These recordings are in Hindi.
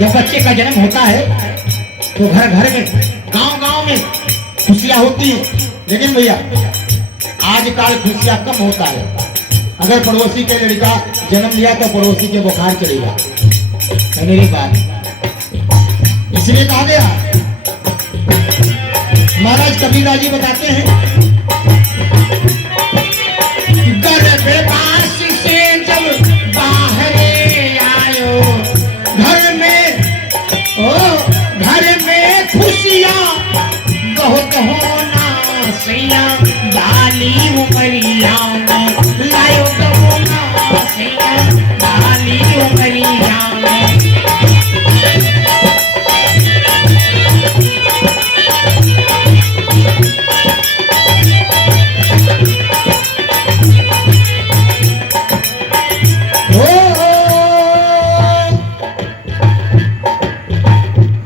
जब बच्चे का जन्म होता है तो घर घर में, गांव गांव में खुशियां होती है। लेकिन भैया आजकल खुशियां कम होता है। अगर पड़ोसी के लड़का जन्म लिया तो पड़ोसी के बुखार चढ़ेगा। मेरी बात इसलिए कहा गया, महाराज कबीरा जी बताते हैं, गर्भवास से जब बाहर आयो घर में खुशियां बहुत होना सैया, बाली उमरिया में लायो गहोना सैया, बाली उमरिया में।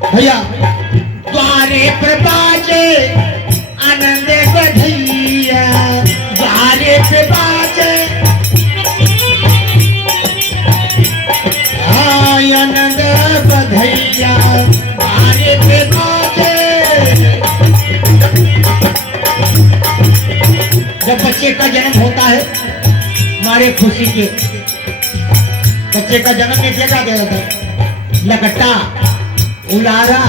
भैया द्वारे पर बाजे आनंद बधैया, द्वारे पे बाजे आनंद बधैया, द्वारे पे बाजे। जब बच्चे का जन्म होता है हमारे खुशी के, बच्चे का जन्म में क्या दे रहा था, लकटा, उलारा,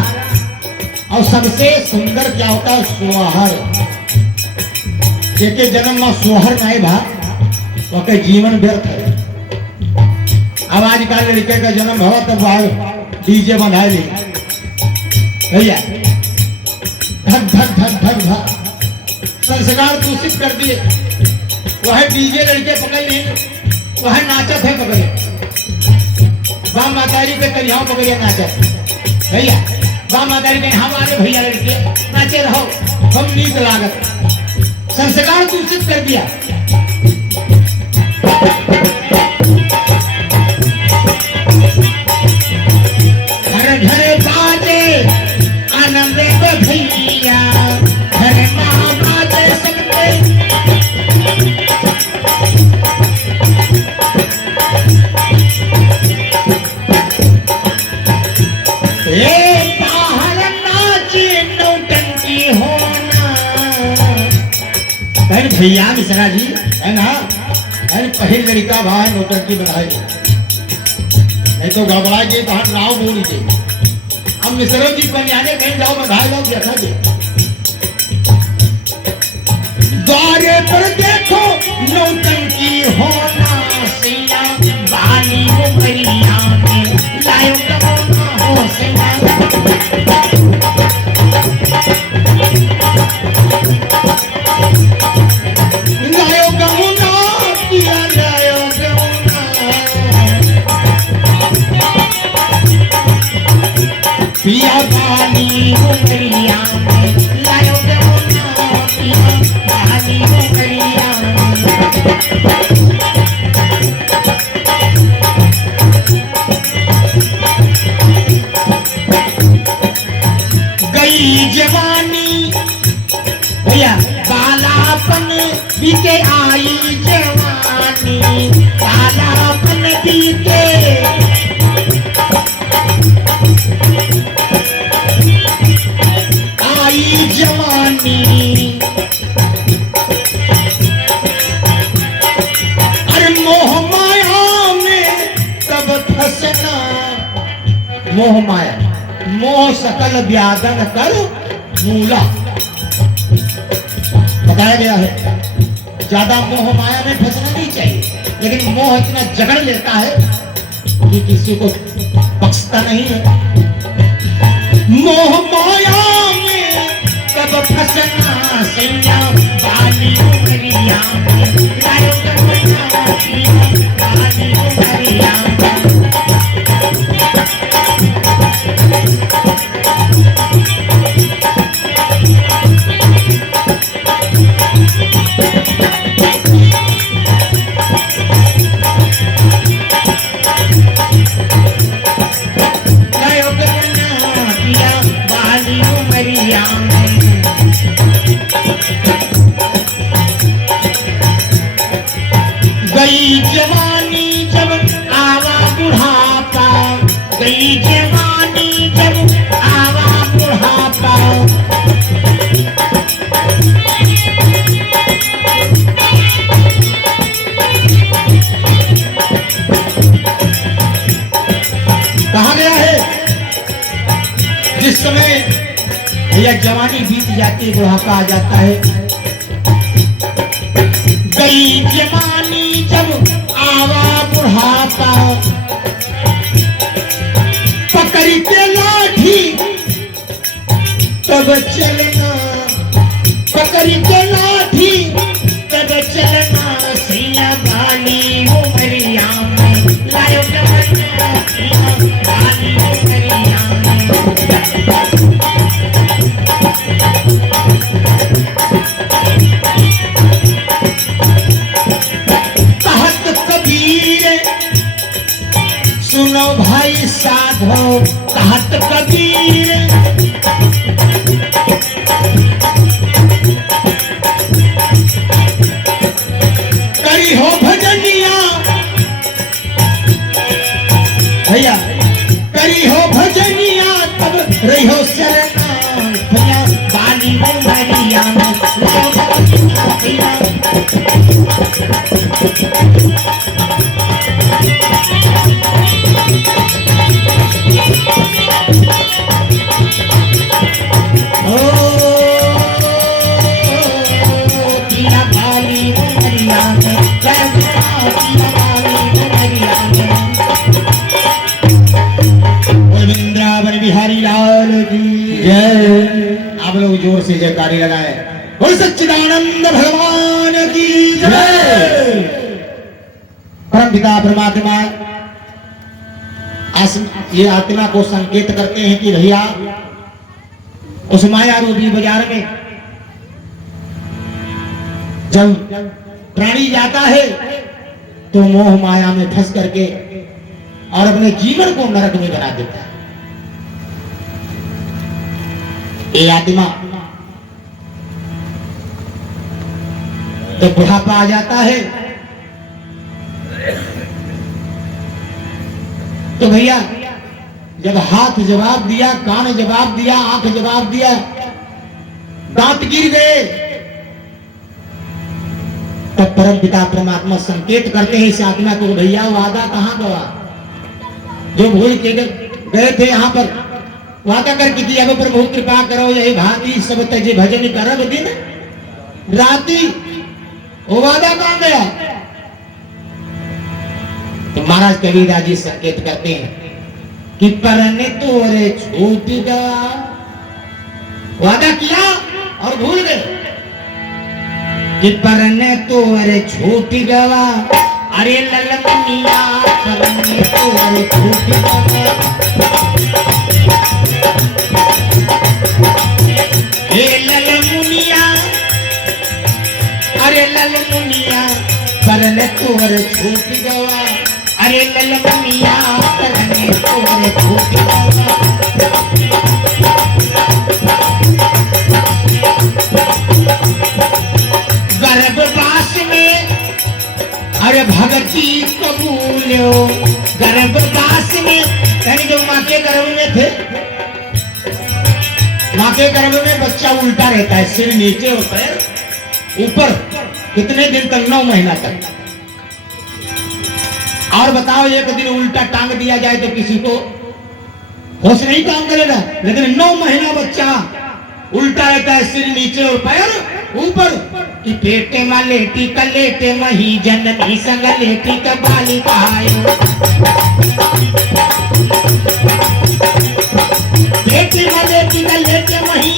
और सबसे सुंदर क्या होता है, सोहर। जेके जन्म में सोहर नहीं भा तो के जीवन व्यर्थ है। अब आजकल लड़के का जन्म हुआ तो बाहर डीजे बना ली भैया, धक धक धक धक धक, संस्कार दूषित कर दिए। वह डीजे लड़के पकड़ नहीं, वह नाचत है पकड़े, वह मातारी के करियाओं पकड़िए नाचत भैया, वह मातारी के हमारे भैया लड़के नाचे रहो, हम नीक लागत, संस्कार दूषित कर दिया। घर घर बाजे आनंद बधैया, घर माँ बाजे सकते, बाहर नाचे नौटंकी होना। भैया मिश्रा जी है ना, पहले लड़का भाई नौटंकी बनाएगी, नहीं तो गड़बड़ाएगी तो हम राव बोल लीजिए। हम मिश्रो जी बनियाने कहीं जाओ बधाई जाओ देखा दे, द्वारे पर देखो नौटंकी होना सैया, बाली उमरिया में लायो गहोना हो सैया। लायो गहोना पिया, लायो गहोना पिया, बाली उमरिया में लायो गहोना पिया, बाली उमरिया में। गई जवानी भैया, बालापन बीते आई जवानी, बालापन बीते आई जवानी। अरे मोह माया में तब फंसना, मोह माया, मोह सकल व्याधन कर मूला, बताया गया है। ज्यादा मोह माया में फंसना नहीं चाहिए, लेकिन मोह इतना जकड़ लेता है कि किसी को बख्शता नहीं है। मोह माया में कब फंसना सैया, बाली उमरिया में लायो गहोना पिया, बाली उमरिया में। भैया जवानी बीत जाती है, बुढ़ापा आ जाता है। गई जवानी जब आवा बुढ़ापा, पकड़ के लाठी तब चलना, पकड़ के लाठी तब चलना, सीना वाली उमरिया में लायो जवानिया, सीना वाली उमरिया में। कहत कबीर सुनो भाई साधो, कहत कबीर करी हो भजनिया, भैया करी हो भजनिया तब रही हो शरणा, भैया बाली उमरिया में लाओ जवानिया। वृंदावन बिहारी लाल की जय। आप लोग जोर से जयकारी लगाए। बोल सच्चिदानंद भगवान की जय। परम पिता परमात्मा ये आत्मा को संकेत करते हैं कि भैया उस माया रूपी बाजार में जब प्राणी जाता है तो मोह माया में फंस करके और अपने जीवन को नरक में बना देता है। ये आत्मा तो बुढ़ापा आ जाता है तो भैया जब हाथ जवाब दिया, कान जवाब दिया, आंख जवाब दिया, दांत गिर गए, तब परम पिता परमात्मा संकेत करते हैं इस आत्मा को, भैया वादा कहां गया? जो भूल के गए थे यहाँ पर वादा करके कि अब प्रभु कृपा करो, यही भांति सब तजे भजन करब दिन राती, वो वादा कहां गया? तो महाराज कबीरदास जी संकेत करते हैं कि परने तोरे छूट गया, वादा किया और भूल गए कि परने तोरे छूट गया, अरे ललमुनिया परने तोरे छूट गया, हे ललमुनिया, अरे ललमुनिया परने तोरे छूट गया, अरे ललमुनिया परने तोरे छूट गया। गर्भवास में अरे भगती कबूलो, गर्भवास में यानी जो माँ के गर्भ में थे, माँ के गर्भ में बच्चा उल्टा रहता है, सिर नीचे होता है ऊपर, कितने दिन तक? 9 महीना तक। और बताओ एक दिन उल्टा टांग दिया जाए तो किसी को होश नहीं काम करेगा, लेकिन 9 महीना बच्चा उल्टा रहता है, सिर नीचे और पैर ऊपर। कि पेटे में लेटी का लेटे मही जननी संग लेटी का बाली कहायो, पेटे में लेटी का लेटे मही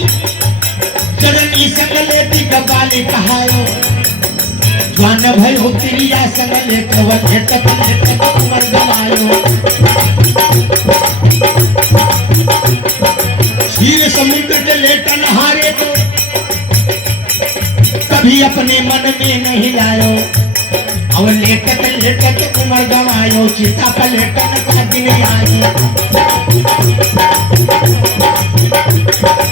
जननी संग लेटी का बाली कहायो, ज्ञान भय हो तिरिया संग लेटे व लेटे उमर गवायो, क्षीर समुद्र के लेटा नहारे तो कभी अपने मन में नहीं लायो, और लेटत लेटत उमर गवायो, चिता पर लेटन का दिन आयो,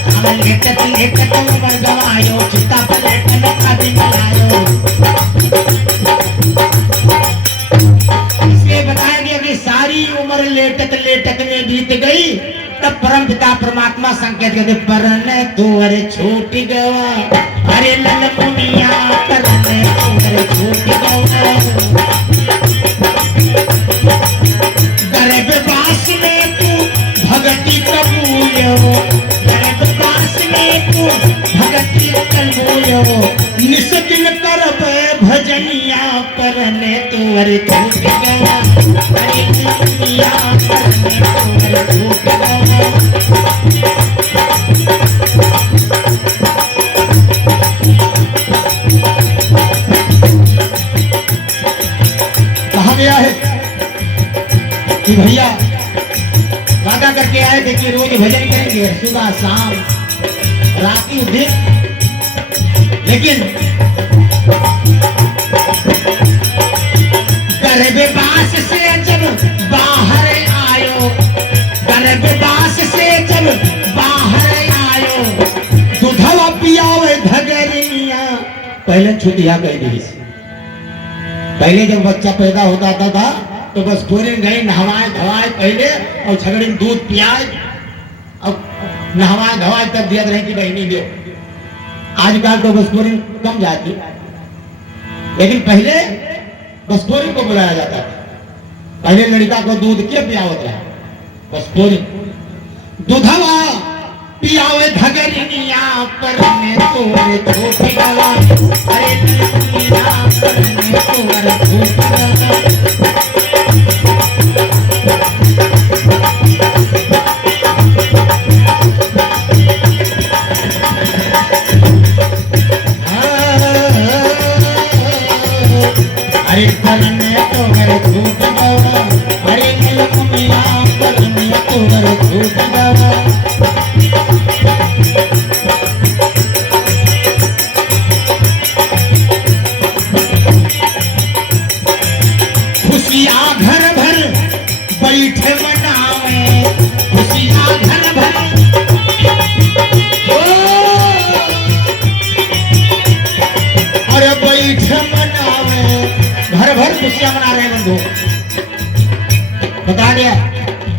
और लेटत लेटत उमर गवायो, चिता पर लेटन का दिन आयो। इसलिए बताया गया कि सारी उम्र लेटत लेटत में बीत गई, तब परम पिता परमात्मा संकेत करते परने तोरे छूट गया, अरे ललमुनिया परने तोरे छूट गया, गर्भवास में तू भगती कबूलो, गर्भवास में निस दिन करब भजनिया परने तुअर झूठ गवा अरे दुनिया परने तुअर झूठ गवा। कहा गया है कि भैया वादा करके आए थे कि रोज भजन करेंगे सुबह शाम रात की दिन, लेकिन गर्भवास से जब बाहर आयो, गर्भवास से जब बाहर आयो, दूधवा पियावे धगरिया। पहले छुटिया कह दी। पहले जब बच्चा पैदा होता था तो बस पूरे गए नहवाए धवाए पहले और झगड़े में दूध पियाए और नहवाए धवाए तब दिया रहे कि बहनी दो। आजकल तो बसपोरी कम जाती, लेकिन पहले बसपोरी को बुलाया जाता था। पहले लड़का को दूध के पियावत रहा बसपोरी। दूधवा पियावे धगरिया परने तोरे झूठ गवा अरे दुनिया परने तोरे झूठ गवा। अरे परने तोरे झूठ गवा अरे दुनिया परने तोरे झूठ गवा। खुशियाँ घर भर बैठे मनावे, खुशियाँ घर भर अरे बैठे मनावे, घर भर खुशियाँ मना रहे हैं बंधु। बता दिया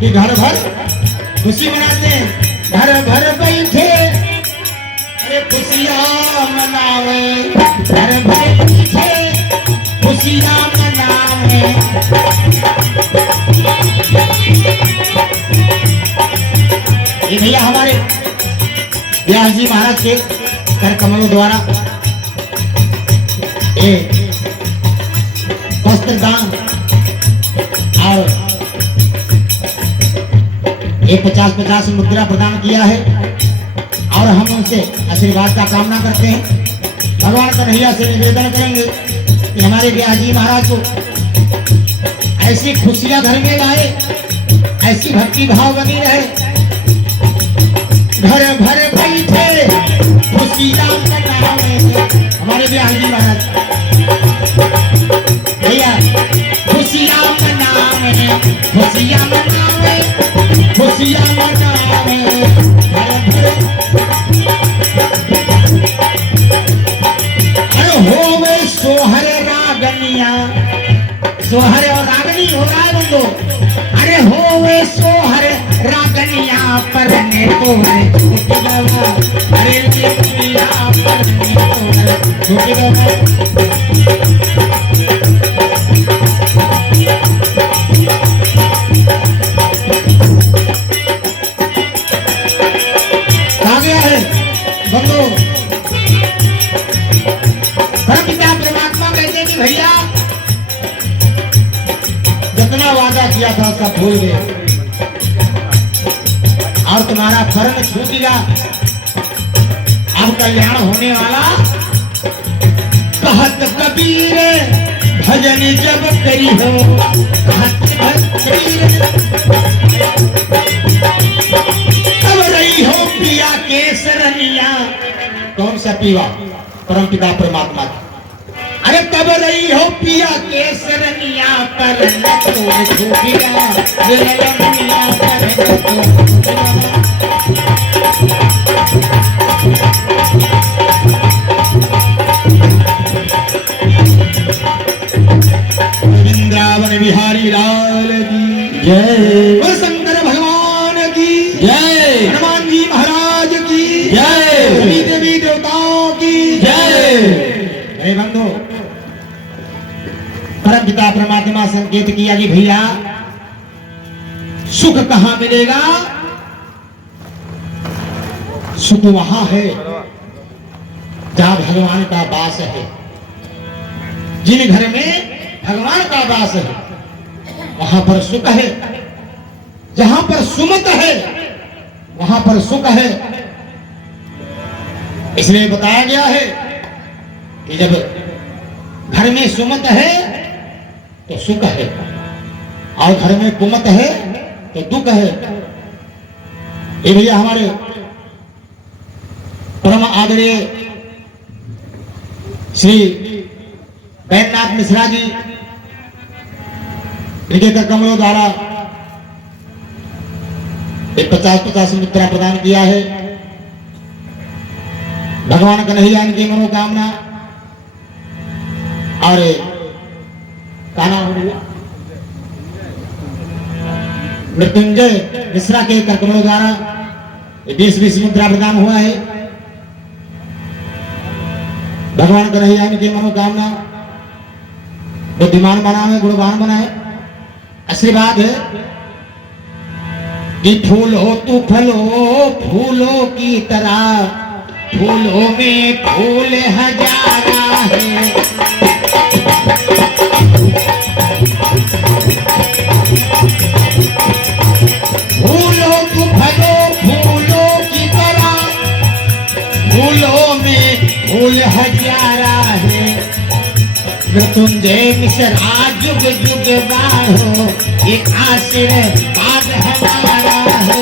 कि घर भर खुशी मनाते हैं, घर भर बैठे अरे खुशियाँ मनावे, घर भर बैठे खुशियाँ मनावे। ये भैया हमारे व्यास जी महाराज के कर कमलों द्वारा वस्त्र दान और 50-50 मुद्रा प्रदान किया है और हम उनसे आशीर्वाद का कामना करते हैं। भगवान कन्हैया से निवेदन करेंगे कि हमारे व्यास जी महाराज को ऐसी खुशियां घर में लाए, ऐसी भक्ति भाव बनी रहे, घर भर बैठे खुशियां मनावे। हमारे व्यास जी महाराज भैया खुशियां मनावे, खुशियां मनावे, खुशियां मनावे, घर भर अरे होवे सोहर रागनिया, सोहर और रागनी हो रहा है बंदो। अरे होवे सोहर रागनिया परने तोरे झूठ गवा अरे दुनिया परने तोरे झूठ गवा। कहा गया है बंदो, परमपिता परमात्मा कहते हैं कि भैया जितना वादा किया था सब भूल गए और तुम्हारा कर्म छूट गया। अब कल्याण होने वाला। कहत कबीर भजन जब करी हो, कहत कबीर तब रही हो पिया के शरणिया। कौन सा पीवा? परमपिता परमात्मा का। अरे तब रही हो पिया के शरणिया पर झूठिया वृंदावन बिहारी लाल की जय, शंकर भगवान की जय, हनुमान जी महाराज की जय, सभी देवी देवताओं की जय। बंधु परमपिता परमात्मा संकेत किया कि भैया सुख कहां मिलेगा? सुख वहां है जहां भगवान का वास है, जिन घर में भगवान का वास है वहां पर सुख है, जहां पर सुमत है वहां पर सुख है। इसलिए बताया गया है कि जब घर में सुमत है तो सुख है और घर में कुमत है तो दुख है। ये भैया हमारे परम आदरणीय श्री बैद्यनाथ मिश्रा जी, इनके कर कमलों द्वारा एक 50-50 मुद्रा प्रदान किया है। भगवान कन्हैया इनकी मनोकामना और काना मृत्युंजय मिश्रा के कर कमलों द्वारा 20-20 मुद्रा प्रदान हुआ है। भगवान कन्हैया इनकी मनोकामना बुद्धिमान बनाए, गुणवान बनाए। आशीर्वाद है कि फूल हो तू फलो फूलों की तरह, फूलों में फूल हजारा है। फूल हो तू फलो फूलों की तरह, फूलों में फूल हजारा है। मृत्युंजय मिश्रा जुग जुग बाढ़ो, एक आशीर्वाद हमारा है।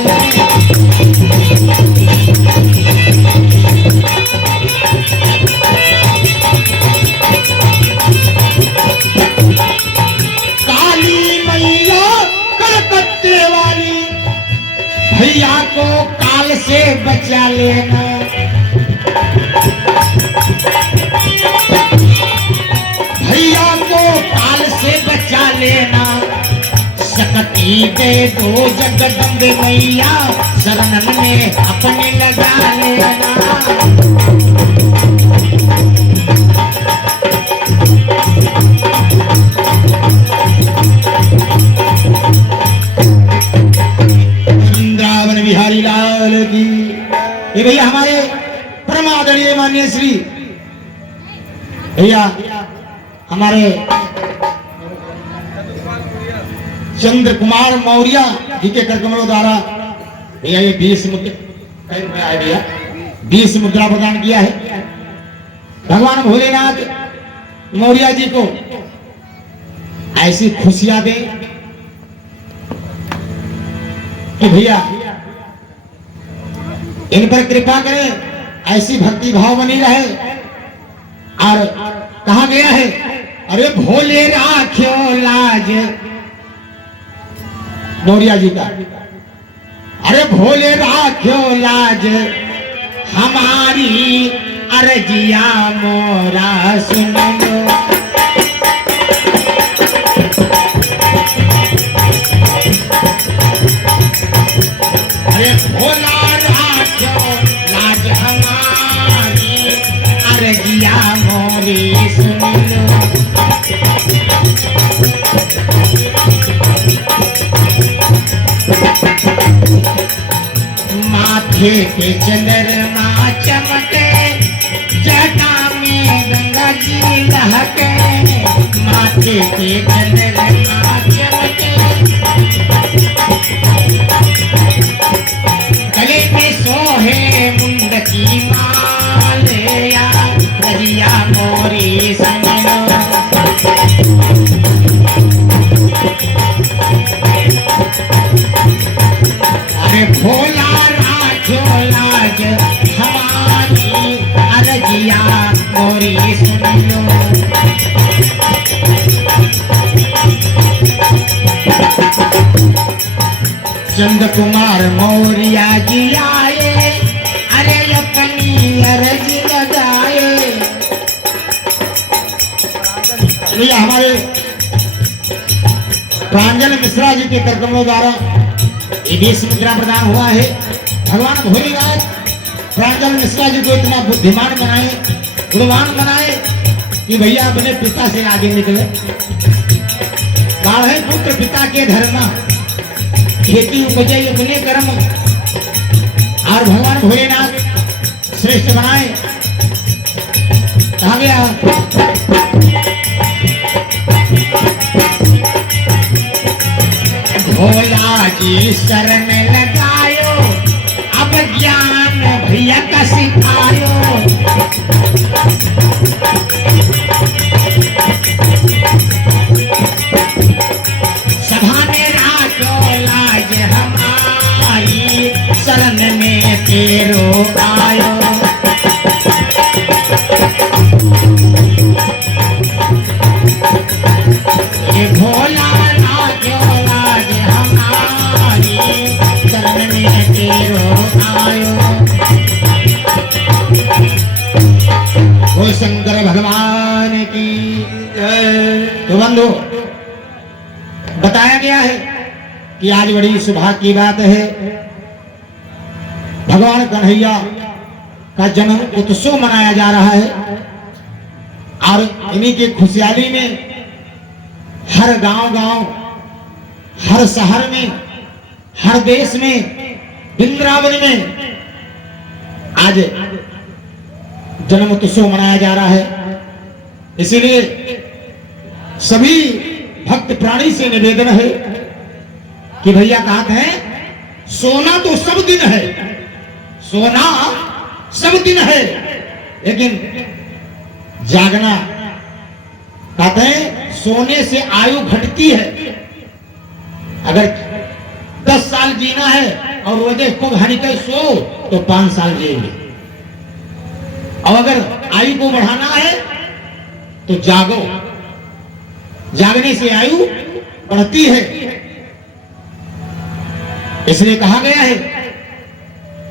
काली मैया कलकत्ते वाली, भैया को काल से बचा लेना। भैया को काल से बचा लेना। शक्ति दे दो जगदम्बे मैया, शरणन में अपने लगा लेना। वृंदावन बिहारी लाल की। ये भैया हमारे परम आदरणीय माननीय श्री भैया हमारे चंद्र कुमार मौर्य जी के कर कमलों द्वारा भैया ये 20 भैया 20 मुद्रा प्रदान किया है। भगवान भोलेनाथ मौर्य जी को ऐसी खुशियां दे कि भैया इन पर कृपा करें, ऐसी भक्ति भाव बनी रहे। और कहा गया है, अरे भोले राख्यो लाज, मौर्य जी का, अरे भोले राख्यो लाज, हमारी अर्जिया मोरा सुन लो। अरे भोला राख्यो लाज, हमारी अर्जिया मोरी सुन लो। माथे पे चंद्रमा चमके, जटा में गंगा जी लहके। माथे पे चंद्रमा चमके, गले में सोहे मुंड की माल, या रजिया मोरी सुन लो। अरे भोला राख्यो लाज, हमारी अर्जिया मोरी सुन लो। चंद्र कुमार मौर्य जी आए, अरे अपनी अर्जी लगाए। भैया हमारे प्रांजल मिश्रा जी के कर कमलों द्वारा 20 मुद्रा प्रदान हुआ है। भगवान भोलेनाथ प्रांजल मिश्रा जी को इतना बुद्धिमान बनाए, गुणवान बनाए कि भैया अपने पिता से आगे निकले। बाढ़े पुत्र पिता के धर्म, खेती उपजे अपने कर्म। और भगवान भोलेनाथ श्रेष्ठ बनाए कहा गया भोला जी शरण लगायो अब ज्ञान भैया का सिखायो सभा में राखो लाज हमारी शरण में तेरो आयो ये भोला राखो लाज हमारी शरण में तेरो आयो वो शंकर भगवान की तो बंधु बताया गया है कि आज बड़ी सौभाग्य की बात है भगवान कन्हैया का जन्म उत्सव मनाया जा रहा है और इन्हीं की खुशहाली में हर गांव-गांव हर शहर में हर देश में वृंदावन में आज जन्म उत्सव मनाया जा रहा है इसीलिए सभी भक्त प्राणी से निवेदन है कि भैया कहते हैं सोना तो सब दिन है सोना सब दिन है लेकिन जागना कहते हैं सोने से आयु घटती है अगर 10 साल जीना है और रोजे खूब हनी के सो तो 5 साल जिएंगे और अगर आयु को बढ़ाना है तो जागो जागने से आयु बढ़ती है इसलिए कहा गया है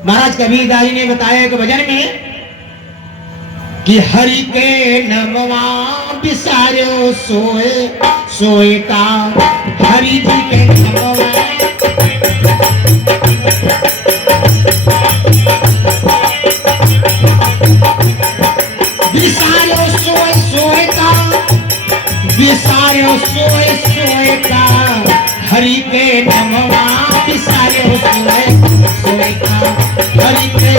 महाराज कबीरदास जी ने बताया एक भजन में कि हरि के नमवा बिसारो सोए सोए का हरि जी के नमवा बिसारो सोए सोए का बिसारो सोए सोए का हरि के नमवा बिसारो सोए सोए का हरि के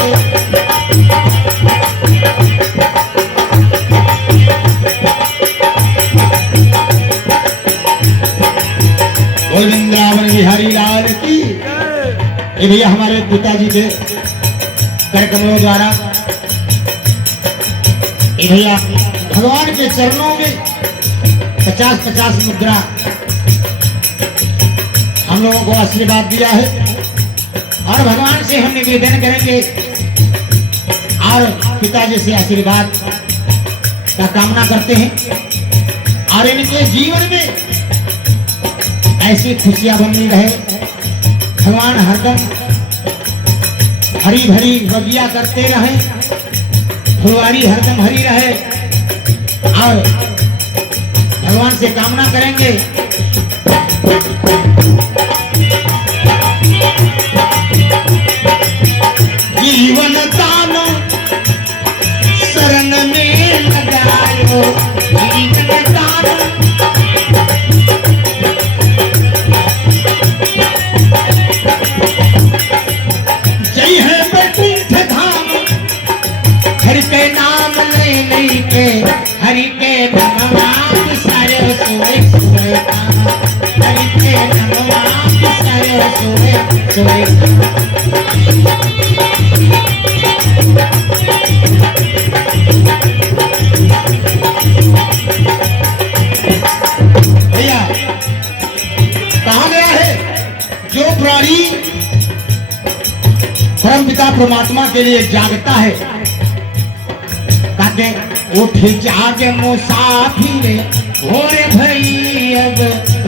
वृंदावन बिहारी लाल की ये भैया हमारे पिताजी के कार्यक्रमों द्वारा ये भैया भगवान के चरणों में 50-50 मुद्रा हम लोगों को आशीर्वाद दिया है और भगवान से हम निवेदन करेंगे और पिताजी से आशीर्वाद का कामना करते हैं और इनके जीवन में ऐसी खुशियां बनी रहे भगवान हरदम हरी भरी बगिया करते रहे फुलवारी हरदम हरी रहे और भगवान से कामना करेंगे जीवन दान शरण में लगायो जीवन दान जय है बैकुंठ धाम हरि के नाम ले के हरि के नाम सारे सोए सोए हरि के नाम सारे सोए सोए भैया कहा गया है जो प्राणी परम पिता परमात्मा के लिए जागता है ताकि उठ जागे मुसाफिर भोर भई अब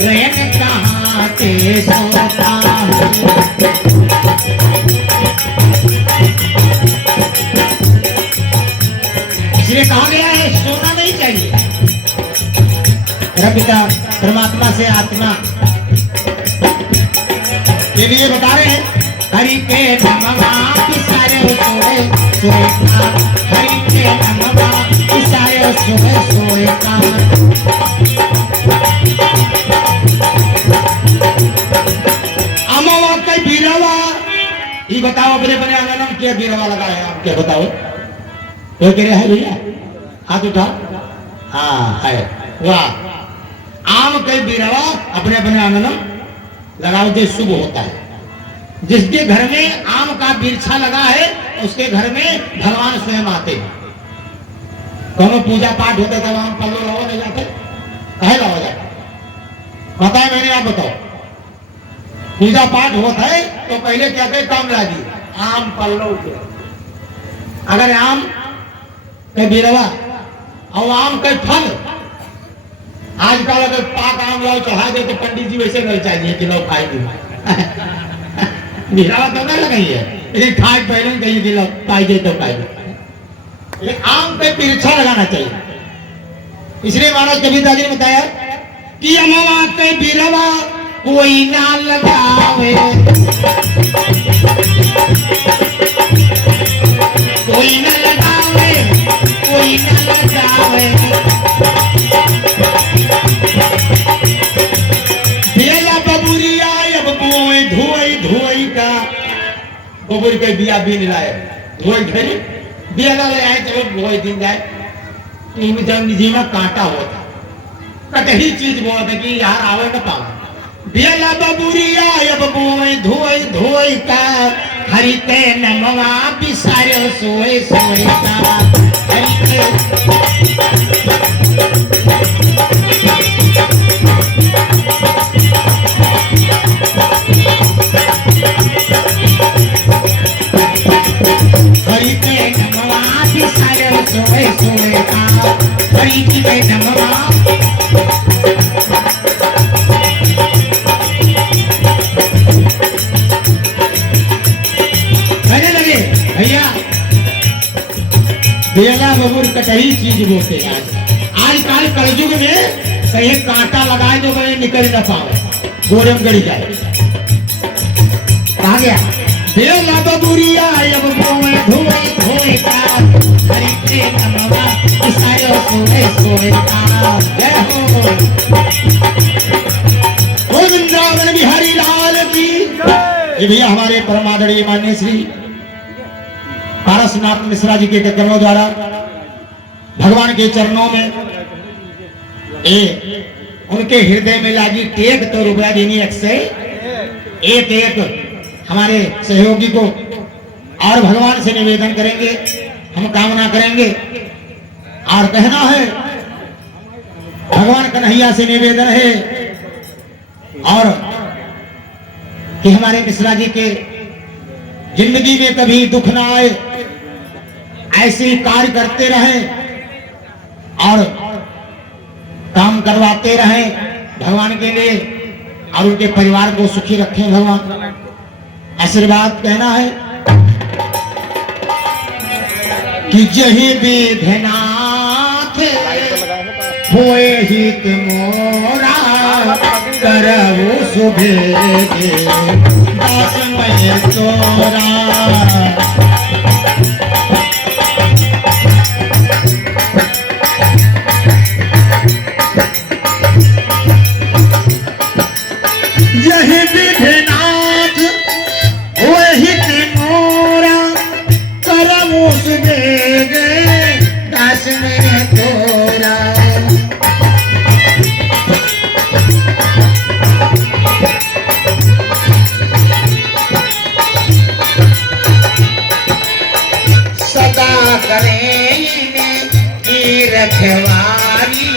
रैन कहाँ के सोता है इसलिए कहा गया है सोना नहीं चाहिए परम पिता परमात्मा से आत्मा के लिए बता रहे हैं हरि के नमवा सारे सोए सोए का हरि के नमवा सारे सोए सोए का अमवा के बीरवा ये बताओ अपने बने आंगन के बीरवा लगा है आप क्या बताओ तो कह रहे हैं भैया हाथ उठा। हाँ है। वाह। आम के बिरवा अपने अपने आंगन लगाओ जो शुभ होता है। जिसके घर में आम का बिरछा लगा है उसके घर में भगवान स्वयं आते हैं। दोनों पूजा पाठ होते तब आम पल्लो लाओ नहीं जाते, कहे लाओ जाते बताए मैंने, आप बताओ। पूजा पाठ होता है तो पहले क्या कहते काम लागी आम पल्लो के। अगर आम के बिरवा और आम के फल आजकल अगर पाक आम लाओ चढ़ा दे तो पंडित जी वैसे कर चाहिए कि लोग खाएंगे। बिरवा तो नहीं लगाई है लेकिन खाए पहले कहीं कि लोग पाएंगे तो खाएंगे। आम पे तिरछा लगाना चाहिए। इसलिए महाराज कबीरदास जी ने बताया कि अमवा के बिरवा कोई ना लगावे, कोई ना लगावे, कोई ना लगावे। बेला बबुरिया अब बोए धोई धोई का बबुर के बिया बीन लाए धोई धरी बेला ले आए चलो धोई दिन जाए। जी में कांटा होता कटही चीज बहुत है कि यार आवे न पावे। बेला बबुरिया अब बोए धोई धोई का हरिते नमवा बिसारे सोए सोए का हरिते। हरिते नमवा बिसारे सोए सोए का हरिते नमवा। बेला बबूर कटही चीज बोलते आजकल कलयुग में कहीं कांटा लगाए तो कहीं निकल न पाए गोरम गड़ी जाए। कहा गया बेला बबूरिया अब बोए धोए धोए का हरिते नमवा बिसारे सोए सोए का। जय हो वृंदावन बिहारी लाल की। ये भैया हमारे परमादरणीय माननीय श्री पारसनाथ मिश्रा जी के कर्मों द्वारा भगवान के चरणों में उनके हृदय में लागी टेक तो रुपया देनी एक हमारे सहयोगी को और भगवान से निवेदन करेंगे, हम कामना करेंगे और कहना है भगवान कन्हैया से निवेदन है और कि हमारे मिश्रा जी के जिंदगी में कभी दुख ना आए, ऐसे कार्य करते रहें और काम करवाते रहें भगवान के लिए और उनके परिवार को सुखी रखें भगवान। आशीर्वाद कहना है कि जही विधनाथ होए हित मोरा करहु सुभेगे दासमय तोरा। यही विधिनाथ वही मोरा करहु सुभेगे दासमय तोरा। रखवारी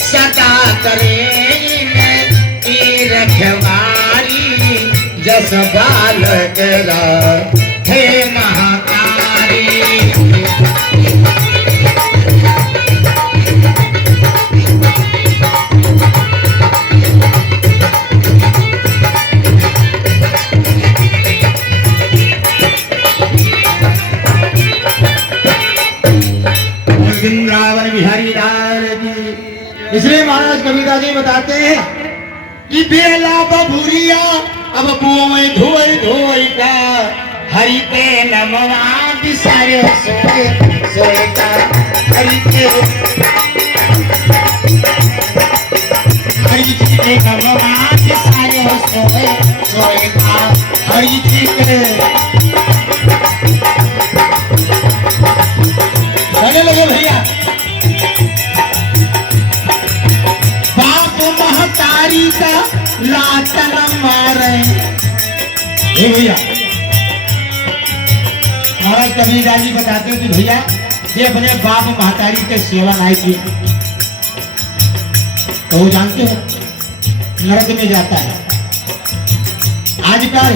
सदा करें की रखवारी जस बालक हे महाकारी। वृंदावन बिहारी लाल की। इसलिए महाराज कबीरदास जी बताते हैं कि बेला बबुरिया अब बोए धोई धोई का हरिते नमवा बिसारे सोए सोए का हरिते हरि जी के नमवा बिसारे सोए सोए का हरि जी के आगे लगे भैया। बाप महतारी का लातन मारे। ये भैया महाराज कबीरदास जी बताते हैं कि भैया ये अपने बाप महतारी के सेवा नहीं की तो वो जानते हो नरक में जाता है। आजकल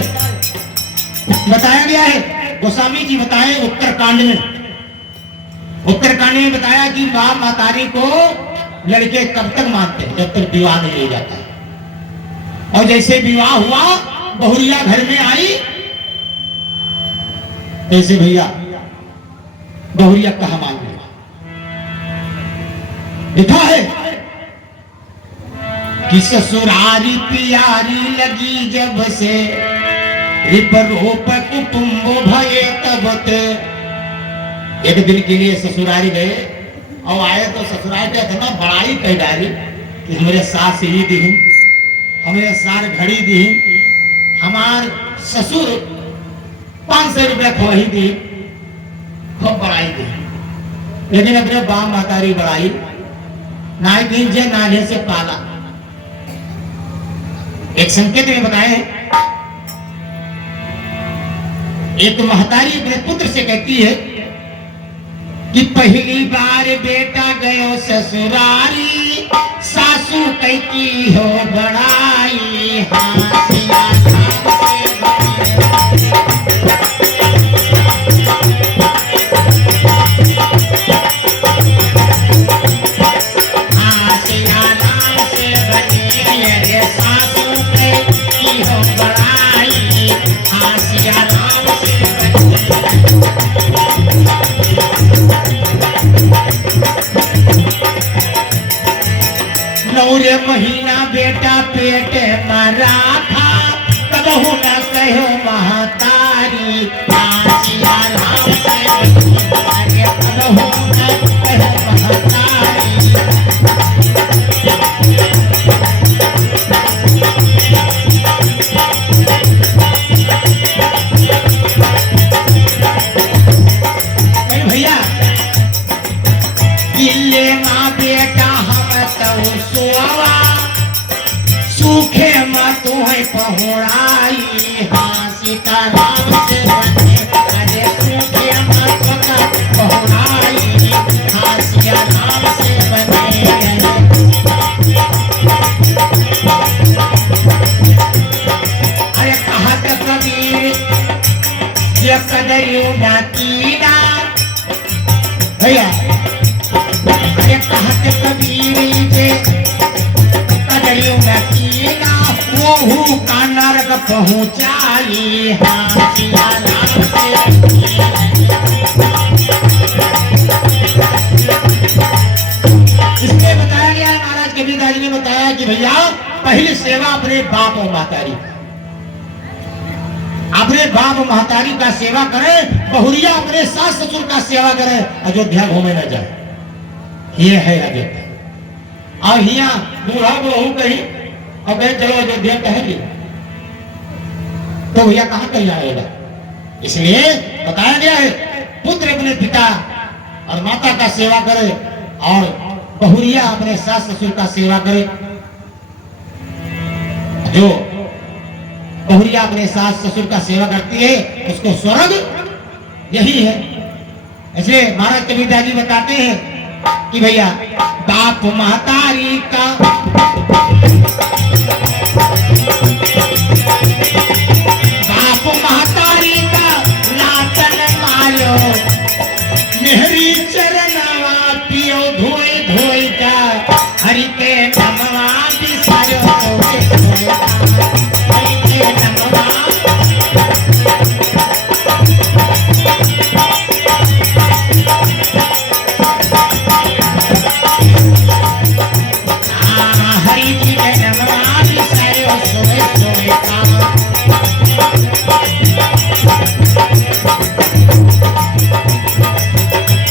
बताया गया है, गोस्वामी जी बताए उत्तरकांड में बताया कि बाप महतारी को लड़के कब तक मानते हैं, जब तक विवाह नहीं हो जाता है। और जैसे विवाह हुआ बहुरिया घर में आई, ऐसे भैया बहुरिया कहा मान लिया। लिखा है कि ससुरारी प्यारी लगी जब से रिप रोप कुटुंब भये तब ते। एक दिन के लिए ससुरारी गए और आए तो ससुराल के इतना बड़ाई कह डाली कि हमारे सास ही दी, हमारे सार घड़ी दी, हमार ससुर 500 रुपया खोही दी, खूब बड़ाई दी। लेकिन अपने बाप महतारी बड़ाई नाई दिन जे नाले से पाला। एक संकेत में बताए, एक महतारी अपने पुत्र से कहती है कि पहली बार बेटा गयो ससुरारी, सासू कहती हो बड़ाई, हासिया नौरे महीना बेटा पेट मरा था, कबहू न कहो महतारी, हासिया राम से अरे कबहू न कहो महतारी। भैया किले माँ बेटा हम तो सोवा, सूखे माँ तुम्हें पहुँचाई, हासिया राम से बने अरे सूखे माँ तुम्हें पहुँचाई, हासिया राम से बने। अरे कहा तो कबीर ये कदरियों नातीना भैया, अरे कहा तो कबीर जे कदरियों नातीना वो का नरक पहुँचाई, हासिया राम से। इसमें बताया गया महाराज कबीरदास जी ने बताया कि भैया पहली सेवा अपने बाप और महतारी, अपने बाप महतारी का सेवा करे, बहुरिया अपने सास ससुर का सेवा करे, अयोध्या घूमे न जाए। ये है अयोध्या। और हिया बूढ़ा बहू कहीं अब चलो अयोध्या कहेगी तो भैया कहां कहीं आएगा। इसलिए बताया गया है पुत्र अपने पिता और माता का सेवा करे और बहुरिया अपने सास ससुर का सेवा करे। जो बहुरिया अपने सास ससुर का सेवा करती है उसको स्वर्ग यही है। इसलिए महाराज कबीरदास जी बताते हैं कि भैया बाप महतारी का लातन मारो, नेहरी चरणवा पियो धोए धोए का, हरि के नमवा बिसारो धोए धोए का, हरि के नमवा। हरि जी के नमवा बिसारो धोए धोए का।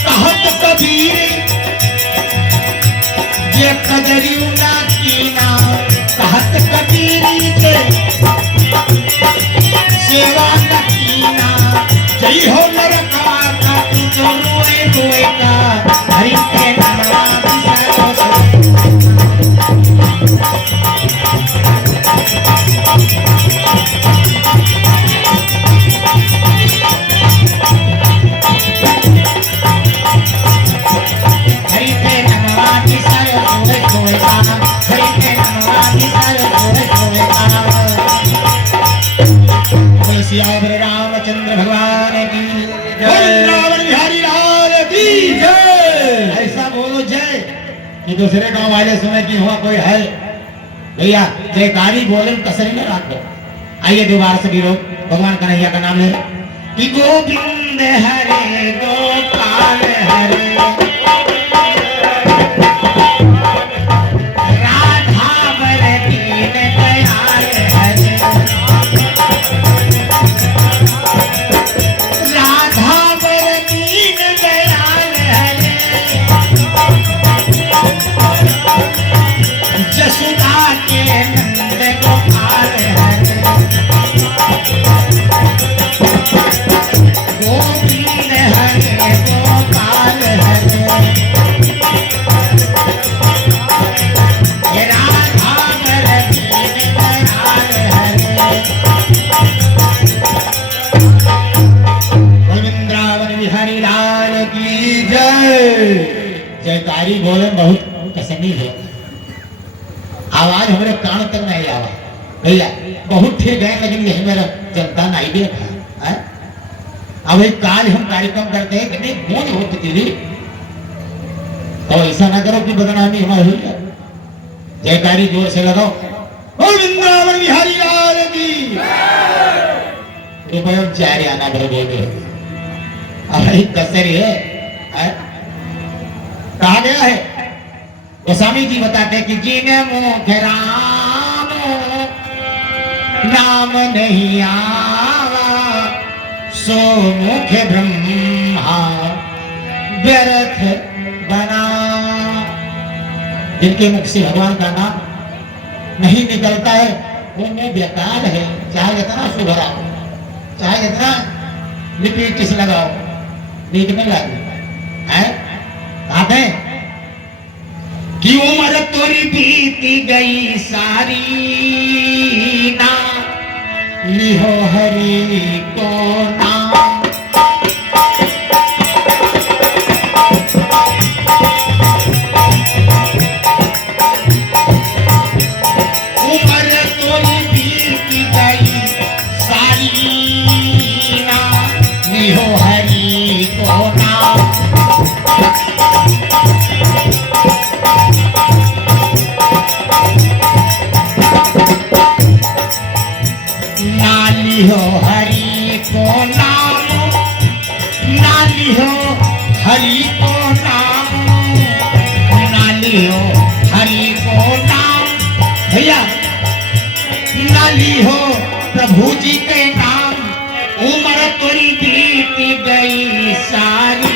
कहत कबीर ये कदरियों ना कीना, कहत कबीर के सेवा न कीना, जय हो नरकवा का तू जो रोए रोए का, कि दूसरे गांव वाले सुने कि हुआ कोई है भैया जयकारी बोले कसर में रखो। आइए दोबारा सभी लोग भगवान कन्हैया का नाम ले कि गोविंद हरे गोपाल हरे जयकारी बोले बहुत कसमी है। आवाज हमारे कान तक नहीं आवा भैया बहुत ठीक है लेकिन यही मेरा जनता नहीं देखा है। अब एक काल हम कार्यक्रम करते हैं कितनी गूंज होती थी तो ऐसा ना करो कि बदनामी हमारी हो जाए। जयकारी जोर से लगाओ वृंदावन बिहारी लाल की रुपये 4 आना भर बोले अब कसर है कहा गया है। गोस्वामी जी बताते कि जिने मुख राम नाम नहीं आवा सो मुख ब्रह्मा व्यर्थ बना। जिनके मुख से भगवान का नाम नहीं निकलता है उनमें बेकार है। चाहे जितना सुधरा चाहे जितना लिपीट किस लगाओ नीट में लगे है कि उम्र तोरी बीती गई सारी ना लिहो हरि को नाम। उम्र तोरी बीती गई सारी ना लिहो हरि को नाम। नाली हो हरि को नाम नाली हो हरि को नाम नाली हो हरि को नाम भैया नाली हो प्रभु जी के नाम। उम्र तोरी बीती गई सारी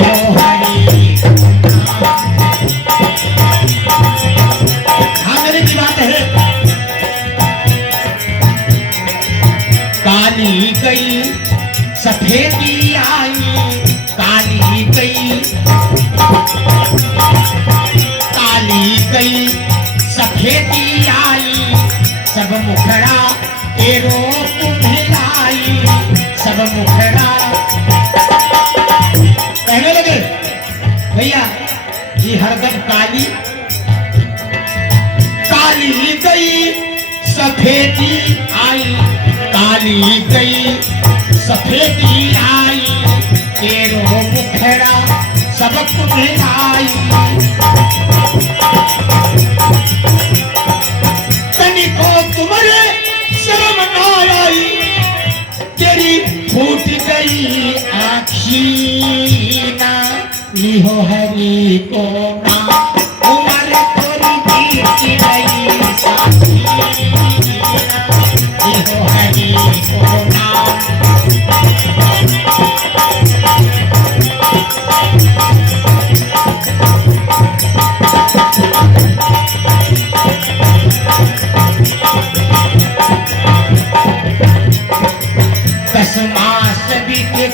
हो हरि आगे की बात है। काली गई सफेदी आई काली गई सफेदी आई सब मुखड़ा तेरो कुम्हिलाई सब मुखड़ा कहने लगे भैया ये हरदम काली गई सफेदी आई काली गई सफेदी आई तेरो मुखड़ा सब कुम्हिलाई। तनिको तुम्हारे शर्म ना आई तेरी फूट गई आँखी ना लिहो हरि को नाम। उम्र तोरी बीती गई साथी लिहो हरि को नाम।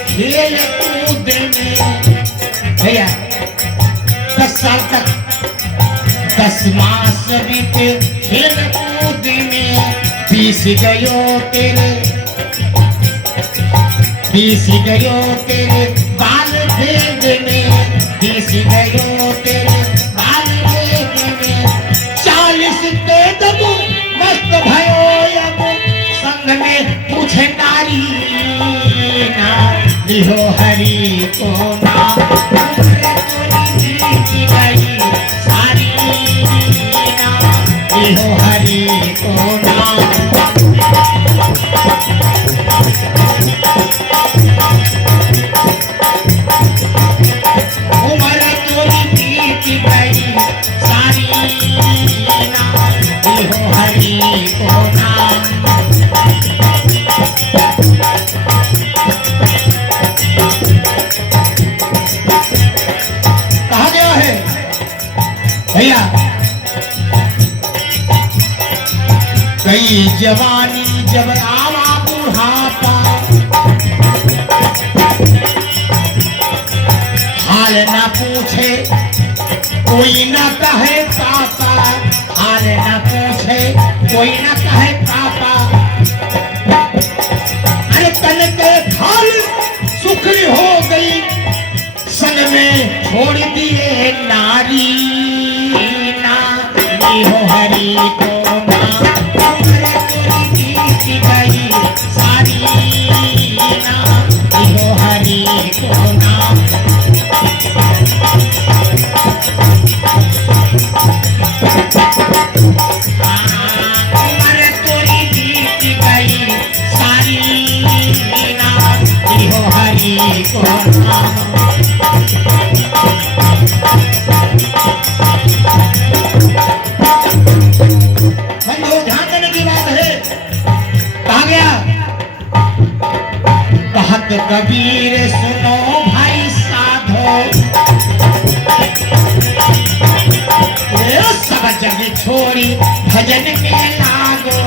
खेल कूद में भैया 10 साल तक 10 मास बीते खेल कूद में बीस गयो तेरे बाल भेद में बीस गयो तेरे बाल भेद में 40 के दबू मस्त भयो अब संग में पूछे नारी लिहो हरि को नाम। लिहो हरि को नाम। उमर तोरी बीती गई सारी नाम, लिहो हरि को नाम। कहा गया है भैया, कई जवानी जब आवा बुढ़ापा, हाल न पूछे कोई न कहे पापा, हाल न पूछे कोई न कहे पापा। अरे तन के थाल सुखी हो गई, संग में छोड़ दिए नारी ना, लिहो हरि को नाम। उमर तोरी बीती गई सारी नाम, लिहो हरि को नाम। उमर तोरी बीती गई सारी नाम, लिहो हरि को नाम। ध्यान देने की बात है, कहा गया, कहत कबीर सुनो भाई साधो, सब जग छोड़ी भजन में लागो।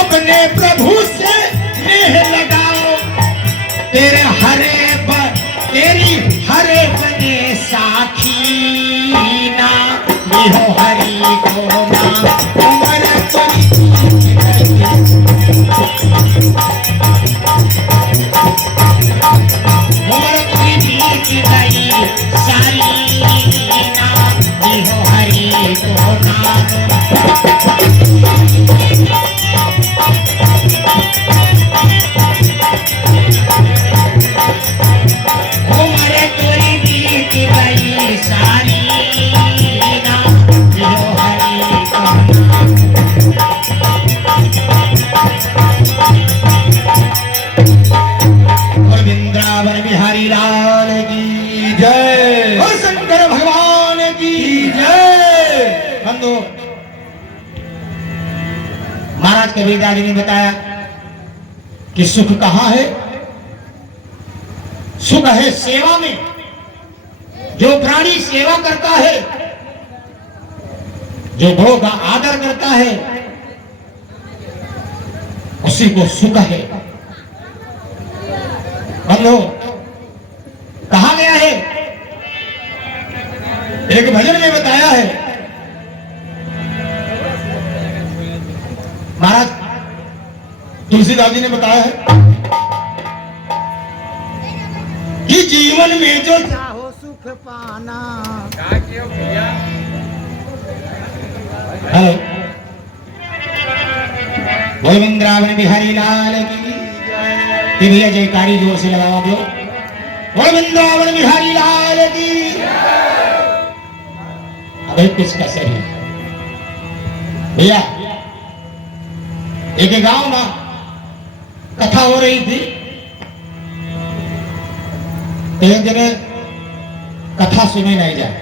अपने प्रभु से नेह लगाओ, तेरी हरे बने साखी ना, लिहो हरि को नाम। उमर तोरी बीती गई, उमर तोरी बीती गई सारी नाम, लिहो हरि को नाम। उमर तोरी बीती गई सारी नाम, लिहो हरि को नाम। और वृंदावन बिहारी लाल की जय, और शंकर भगवान की जय। बंधु, महाराज कबीरदास जी ने बताया कि सुख कहाँ है? सुख है सेवा में। जो प्राणी सेवा करता है, जो भोग का आदर करता है, उसी को सुख है। बंधु, कहा गया है, एक भजन में बताया है, महाराज तुलसीदास जी ने बताया है कि जीवन में जो चाहो सुख पाना। हेलो, बोल वृंदावन बिहारी लाल की जय। भैया जयकारी जोर से लगाओ दो, बोल वृंदावन बिहारी लाल की। अबे कुछ कसर है भैया। एक गांव में कथा हो रही थी, एक जगह कथा सुने नहीं जाए,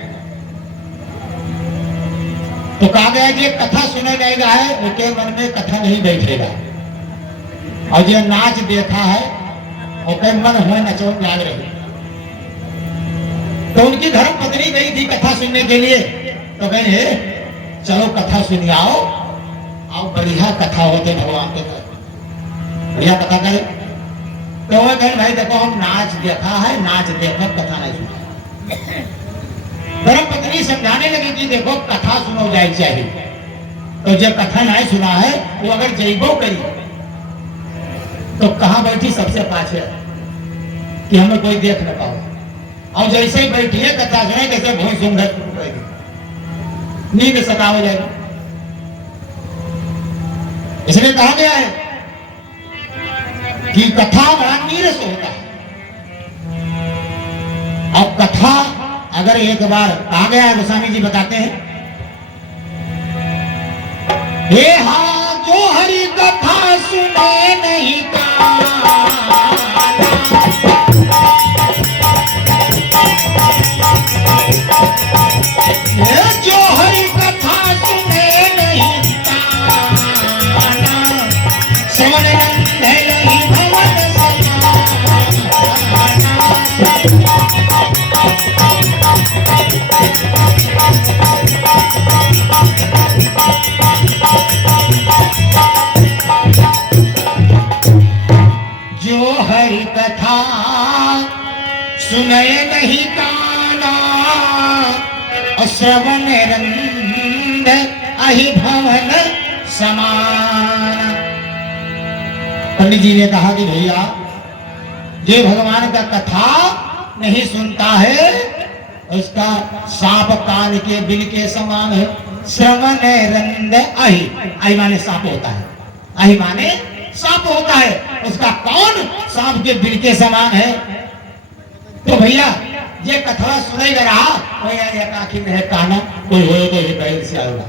तो कहा गया कि कथा सुने नहीं जाए, उसके मन में कथा नहीं बैठेगा। और जो नाच देखा है उसके मन हो नचो लाग रही। तो उनकी धर्म पत्नी गई थी कथा सुनने के लिए, तो कहे चलो कथा सुन आओ, और बढ़िया कथा होते भगवान के घर, बढ़िया कथा करे। तो वह कहे भाई देखो हम नाच देखा है, नाच देखकर कथा नहीं सुना। धर्म पत्नी समझाने लगी कि देखो कथा सुनो जाए चाहिए, तो जब कथा नहीं सुना है वो अगर जैबो करी तो कहाँ बैठी सबसे पाछे कि हमें कोई देख न पाओ। और जैसे ही बैठी है कथा सुने कैसे भूल सुंदर नींद सताव जाएगी। इसलिए कहा गया है कि कथा बड़ा नीरस होता है। अब कथा अगर एक बार आ गया गोस्वामी जी बताते हैं, हे हाँ जो हरि कथा सुने नहीं काना, जो हरि कथा सुने नहीं काना, श्रवण नंद लही भवन जो हरि कथा सुनय नहीं काना, श्रवण रंग अहि भवन समान। पंडित जी ने कहा कि भैया जो भगवान का कथा नहीं सुनता है उसका सांप कान के बिल के समान है। श्रवण रंग अहि, अहि माने सांप होता है, अहि माने सांप होता है, उसका कौन सांप के बिल के समान है। तो भैया ये कथा सुनेगा रहा भैया एक आखिर में है काना, कोई हो तो ये बैल से आएगा।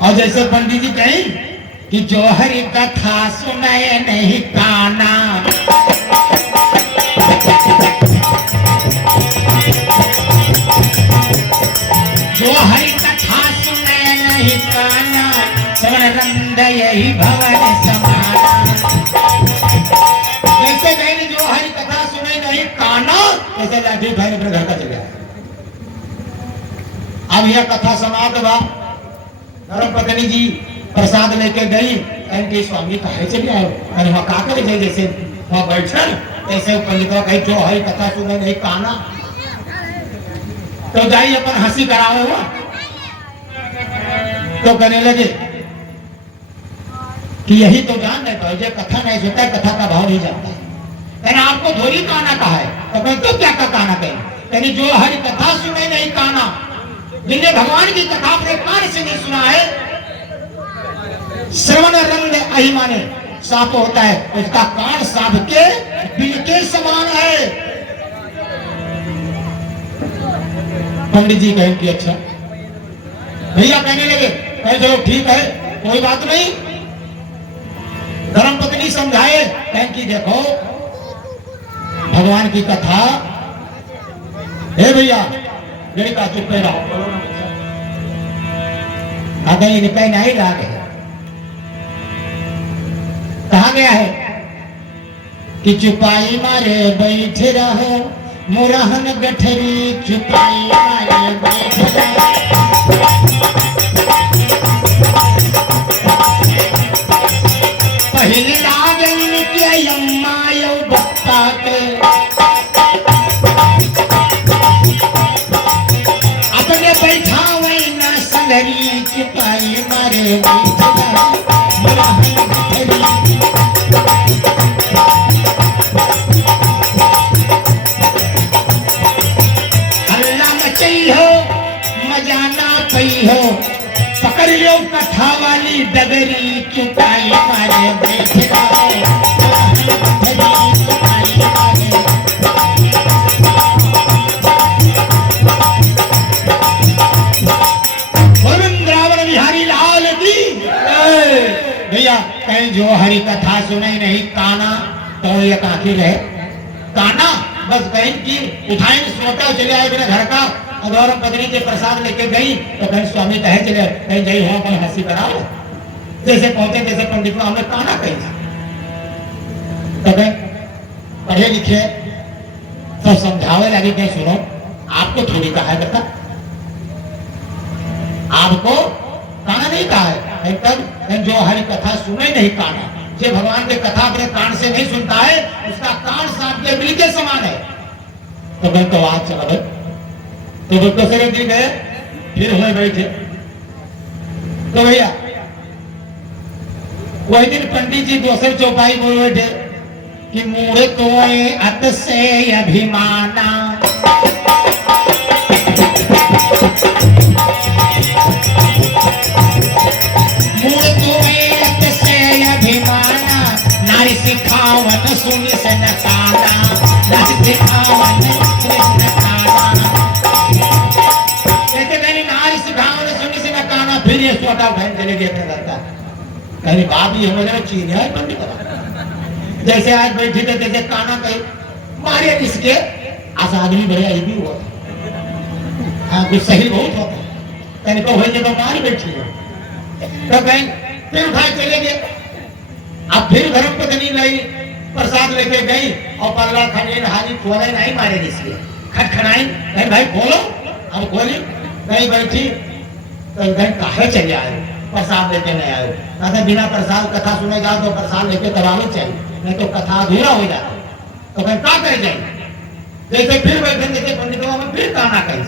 और जैसे पंडित जी कहें कि जो हरि कथा सुनाए नहीं काना, जो हरि कथा सुने नहीं काना, श्रवण रंग यही भवन समाना। जैसे मैंने जो हरि कथा सुने नहीं काना, ऐसे लाठी भाई अपने घर का चले आए। अब यह कथा समाप्त हुआ, धर्म पत्नी जी प्रसाद लेके गई, कहेंगे स्वामी कहे चले आए, अरे वहां का करे जाए, जैसे वहां बैठल ऐसे पंडितों कही जो हरि कथा सुने नहीं काना, तो जाई अपन हंसी करावे हुआ। तो कहने लगे कि यही तो जान नहीं पाओ, जो कथा नहीं सुनता है, कथा का भाव नहीं जानता है। कहना आपको धोरी काना कहा है, तो मैं तो क्या का काना कहें, कहनी जो हरि कथा सुने नहीं काना, जिन्हें भगवान की कथा अपने कान से नहीं सुना है, श्रवण रंग अहि माने सांप होता है, उसका कान सांप के बिल के समान है। पंडित जी कहें कि अच्छा। भैया कहने लगे कहे चलो ठीक है कोई बात नहीं। धर्म पत्नी समझाए, कहें कि देखो भगवान की कथा, हे भैया मेरी का चुप रहो, अगर ये निकाय नहीं रहा है, कहा गया है कि चुपाई मारे बैठ रहो, मुरहन गठरी चुपाई मारे बैठ रहो। पहले लागन के अम्मा यो बप्पा के, अपने बैठा वही ना संगरी चुपाई मारे बैठ रहो, मुरहन गठरी। हो पकड़ लो कथा वाली डगरी चुपाई मारे बैठ रहो, वृंदावन बिहारी लाल की। भैया कहीं जो हरि कथा सुने नहीं काना, तो ये आखिर है काना, बस कहीं की उठाए सोता चले आए बिना घर का। और पत्नी के प्रसाद लेके गई तो कहीं स्वामी कहे चले कहीं गई हो कहीं हंसी कराओ, जैसे पहुंचे जैसे पंडित को हमने काना कही था। तो पढ़े लिखे तो समझावे लगे कि सुनो आपको थोड़ी कहा है बेटा, आपको काना नहीं कहा है, तब जो हरि कथा सुने नहीं काना, जो भगवान की कथा अपने कान से नहीं सुनता है उसका कान सांप के बिल के समान है। तो मैं तो आज चला तो दूसरे दिन गए फिर हुए बैठे, तो भैया वही दिन पंडित जी दूसरे चौपाई बोल बैठे कि मूढ़ तो अत से अभिमाना, मूढ़ तो अत से अभिमाना, नारी सिखावन सुन से नकाना, नारी सिखावन सुन से नकाना। छोटा बहन चले गए अपने घर का। कहने बाप ये मुझे चीज है पंडित। जैसे आज बैठे थे जैसे काना कहे मारे किसके आज आदमी बड़े ये भी हुआ। हाँ कुछ सही बहुत होता। कहने को भाई जब मार बैठी हो तो बहन फिर उठा चले गए। अब फिर धर्म पत्नी लाई प्रसाद लेके गई और पल्ला खड़े हाजी खोले नहीं मारे किसके खटखड़ाई नहीं भाई खोलो। अब खोली नहीं बैठी तो बहन कहे चले आए प्रसाद लेके नहीं आए। कहते बिना प्रसाद कथा सुने जाओ तो प्रसाद लेके तबाही चाहिए नहीं तो कथा अधूरा हो जाता। तो बहन क्या करे जाए जैसे फिर बैठे जैसे पंडितों में फिर काना कही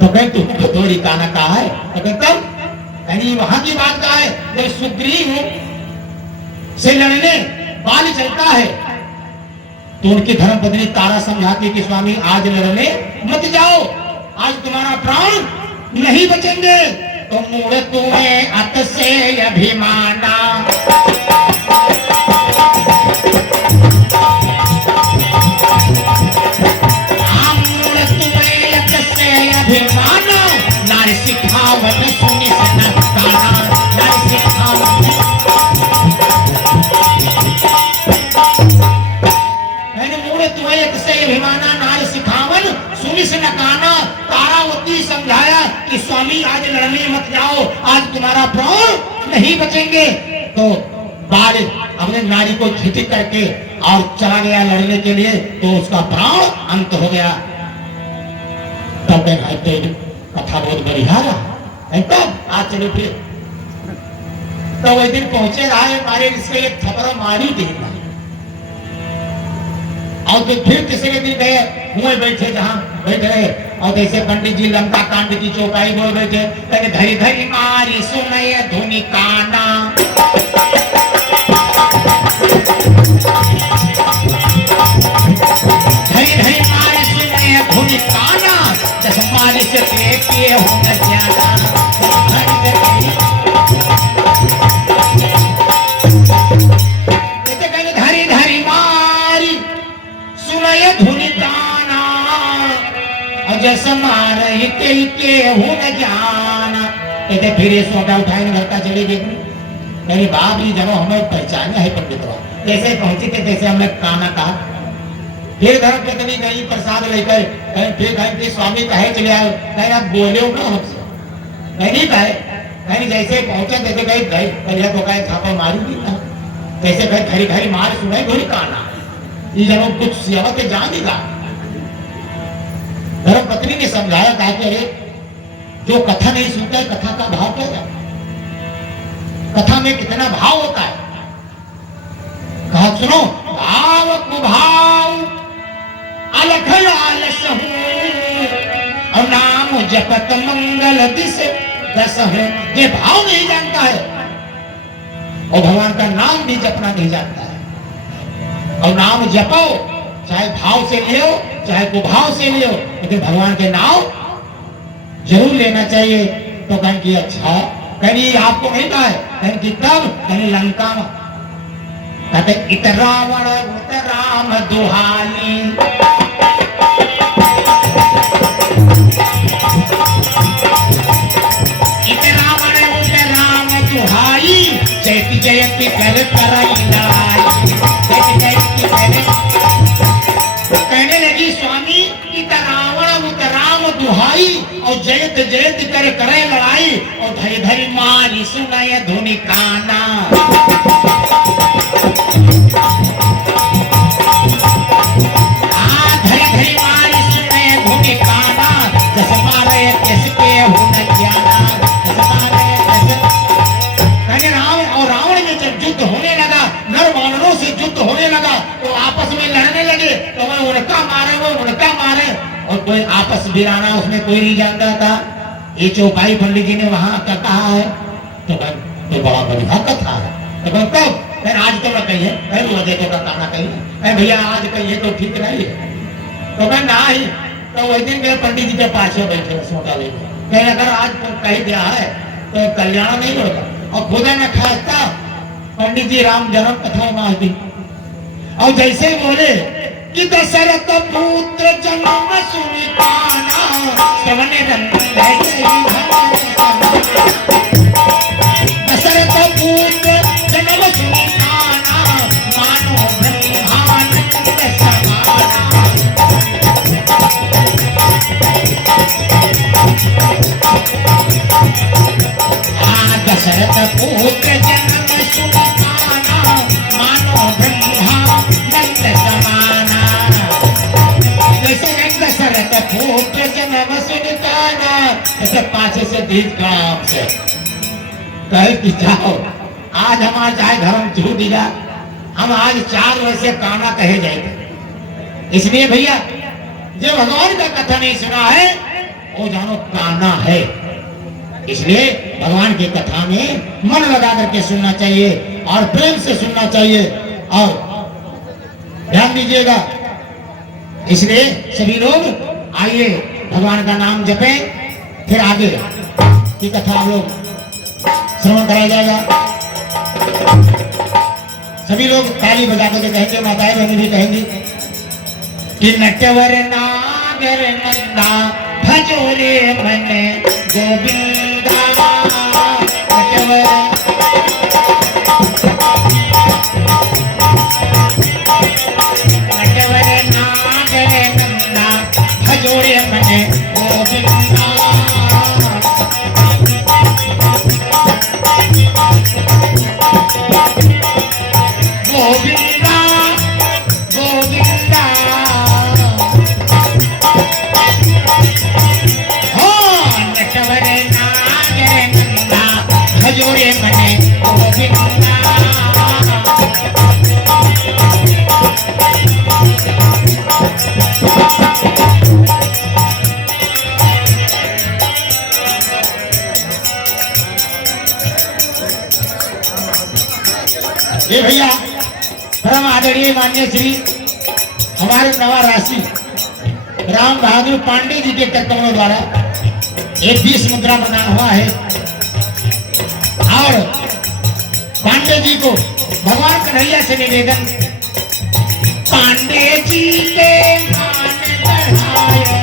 तो कहीं तुम थोड़ी काना कहा है तो कहता यानी वहां की बात का है जब सुग्रीव से लड़ने बाल चलता है तो उनकी धर्मपत्नी तारा समझाती कि स्वामी आज लड़ने मत जाओ आज तुम्हारा प्राण नहीं बचेंगे। तो मूढ़ तुम्हें अत से अभिमाना नारी सिखावत सुनी सनकाना नारी सिखावत मैंने मूढ़ तुम्हें एक से अभिमाना नारी सिखावन सुनी सनकाना। तारावती समझाया कि स्वामी आज लड़ने मत जाओ आज तुम्हारा प्राण नहीं बचेंगे। तो बाल अपने नारी को झिटिक करके और चला गया लड़ने के लिए तो उसका प्राण अंत हो गया। तब कथा बहुत बढ़िया रहा तब आज चलो फिर तो वही दिन पहुंचे आए मारे इसके एक थपड़ा मारी दी और तो फिर तीसरे दिन गए हुए बैठे जहां बैठ रहे और जैसे पंडित जी लंका कांड की चौपाई बोल बैठे कहते धरी धरी मारी सुनय धुनी काना धरी धरी मारी सुनय धुनी काना मारी से किए हो न जाना कहते धरी धरी मारी सुनय धुनी काना और जैसे मारे के हो न जाना। कहते फिर ये सोटा उठाए घर का चली गई। मेरी बाप जी जब हमें पहचाने है पंडित जैसे पहुंची थे जैसे हमने काना कहा। फिर धर्म पत्नी गई प्रसाद लेकर फिर कहीं स्वामी कहे चले आए कहीं आप बोले हो ना हमसे नहीं कहे कहीं जैसे पहुंचे जैसे कहीं गए बढ़िया तो कहे छापा मारी भी था जैसे कहीं खरी खरी मार सुनाई घोड़ी काना ये जब कुछ सेवा के जान देगा। धर्म पत्नी ने समझाया कहा कि अरे जो कथा नहीं सुनता है कथा का भाव क्या है कथा में कितना भाव होता है। कहा सुनो भाव कुभाव अलख आलस और नाम जपत मंगल दिस दस है। ये भाव नहीं जानता है और भगवान का नाम भी जपना नहीं जानता है। और नाम जपो चाहे भाव से लियो चाहे कुभाव से लियो लेकिन भगवान के नाम जरूर लेना चाहिए। तो कहें कि अच्छा कहीं आपको नहीं कहा है कहें कि तब कहीं लंका में कहते इत रावण उत राम दुहाली इत रावण उत राम दुहाई जयति जयति कर कराई लड़ाई जयति जयति कर कहने लगी स्वामी इत रावण उत राम दुहाई और जयत जयत कर करे लड़ाई और धरी धरी मारी सुनाय धुनी काना। रावण में जब युद्ध होने लगा नर वानरों से युद्ध होने लगा तो आपस में लड़ने लगे तो वह उनका मारे और कोई आपस वीराना उसमें कोई नहीं जानता था। ये चौपाई पंडित जी ने वहां का कहा है तो बड़ा बढ़िया कथा है। तो कब आज तो मैं कहिए देखो का कहना कहिए भैया आज कहिए तो ठीक नहीं है तो मैं ना ही तो वही दिन गए पंडित जी के पास बैठे सोटा लेके अगर आज कही दिया है तो कल्याण नहीं होगा। और खुदा ने खास्ता पंडित जी राम जन्म कथा मारती और जैसे ही बोले कि दशरथ पुत्र जन्म सुनि काना श्रवण रंग दशरथ पुत्र जन्म सुनि काना मानो ब्रह्मानंद समाना दशरथ पुत्र जन्म सुनि काना मानो ब्रह्मानंद समाना दशरथ पुत्र जन्म सुनि काना ऐसे पाछे से दीज काम से कहे कि जाओ आज हमारे चाहे धर्म छूट दिया हम आज 4 वर्ष से काना कहे जाएंगे। इसलिए भैया जो भगवान का कथा नहीं सुना है वो जानो काना है। इसलिए भगवान की कथा में मन लगा करके सुनना चाहिए और प्रेम से सुनना चाहिए और ध्यान दीजिएगा। इसलिए सभी लोग आइए भगवान का नाम जपें, फिर आगे की कथा हम लोग श्रवण कराया जाएगा। सभी लोग ताली बजा करके कहेंगे, माताएं बहनें भी कहेंगी कि नटवर नागर नंदा भजो रे मन गोविंदा नटवर नागर नंदा भजो रे मन गोविंदा गोविंदा गोविंदा हो नटवर नागर नंदा भजो रे मने गोविंदा ये भैया परम आदरणीय मान्य श्री हमारे नवा राशि राम बहादुर पांडे जी के कर्तव्यों द्वारा एक 20 मुद्रा प्रदान हुआ है और पांडे जी को भगवान कन्हैया से निवेदन, पांडे जी के मान बढ़ायो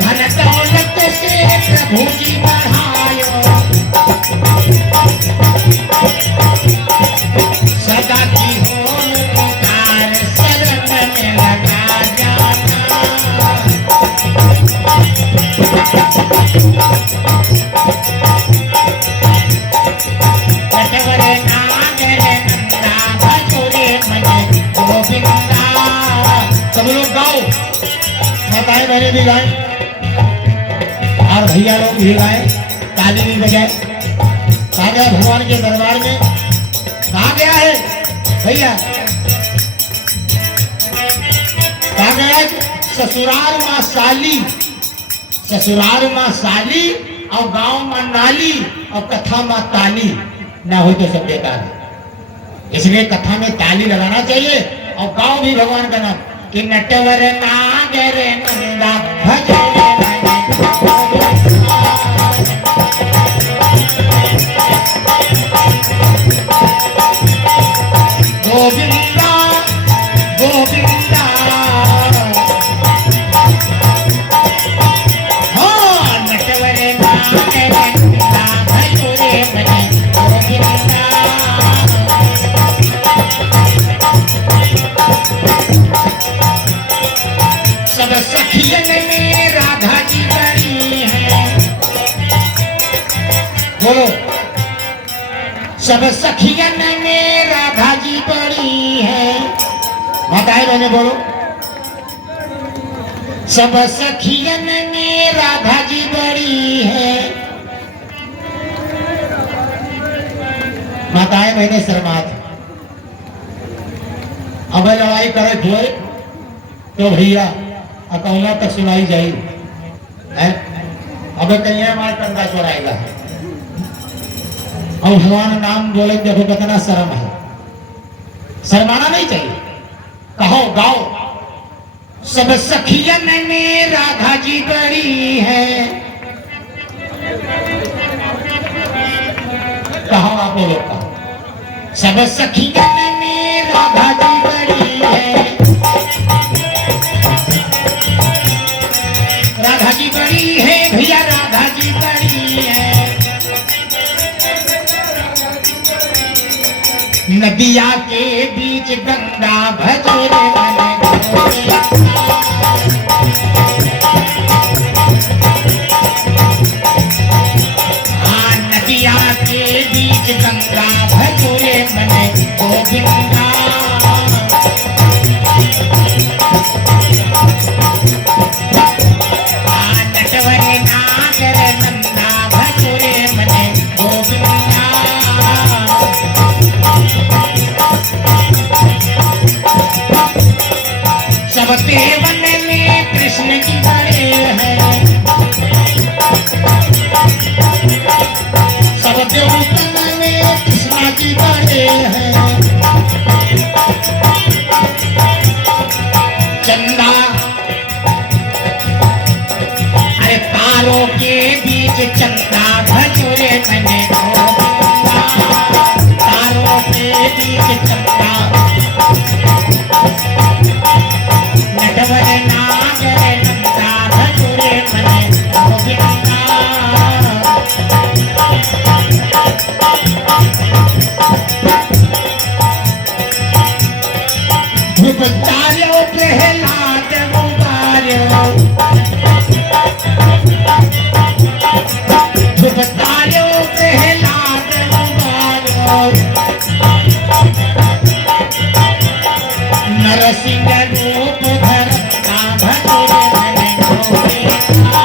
धन दौलत से प्रभु जी बढ़ायो सदा की हो पुकार शरण में लगा जाना नटवर नागर नंदा भजो रे मन गोविंदा। सब लोग गाओ, माताएं बहनें भी गाएं और भैया लोग भी गाएं, ताली भी बजाएं। कहा गया भगवान के दरबार में, कहा गया है भैया, कहा गया ससुराल माँ साली, ससुराल माँ साली और गांव माँ नाली और कथा माँ ताली, ना हो तो सब बेकार है। इसलिए कथा में ताली लगाना चाहिए और गांव भी भगवान का नाम कि नटवर नागर नंदा भजो गोविंदा गोविंदा हो नटवर नागर नंदा भजो रे मन गोविंदा। सब सखियन में राधा जी बड़ी है, बोलो सब सखियन में राधा जी बड़ी है, माताएं बहनें बोलो सब सखियन में राधा जी बड़ी है। माताएं बहनें शर्मात अब लड़ाई करे धोए तो भैया अकौना तक सुनाई जाए है, अब कहीं हमारे कंधा चोराएगा और भगवान नाम बोले देखो कितना शर्म है, शर्माना नहीं चाहिए। कहो गाओ सब सखियन में राधा जी बड़ी है, कहो आप लोग का सब सखियन में राधा जी बड़ी है, राधा जी बड़ी है भैया, राधा जी बड़ी है। नदिया के बीच गंगा भजोरे मन नदिया के बीच गंगा भजोरे मन गोविंदा। नटवर नागर नंदा भजोरे मन गोविंदा। सब देवन में कृष्ण की बड़े हैं, सब देवतन में कृष्ण की बड़े हैं। चंदा अरे तारों के बीच चंदा भजोरे मैंने गोविंदा। तारों के बीच चंदा नटवर नागर नंदा भजोरे मैंने गोविंदा। ध्रुवतार्यो प्रहलाद मुबार्यो, ध्रुवतार्यो प्रहलाद मुबार्यो। नरसिंह रूप धरता भजोरे मैंने गोविंदा।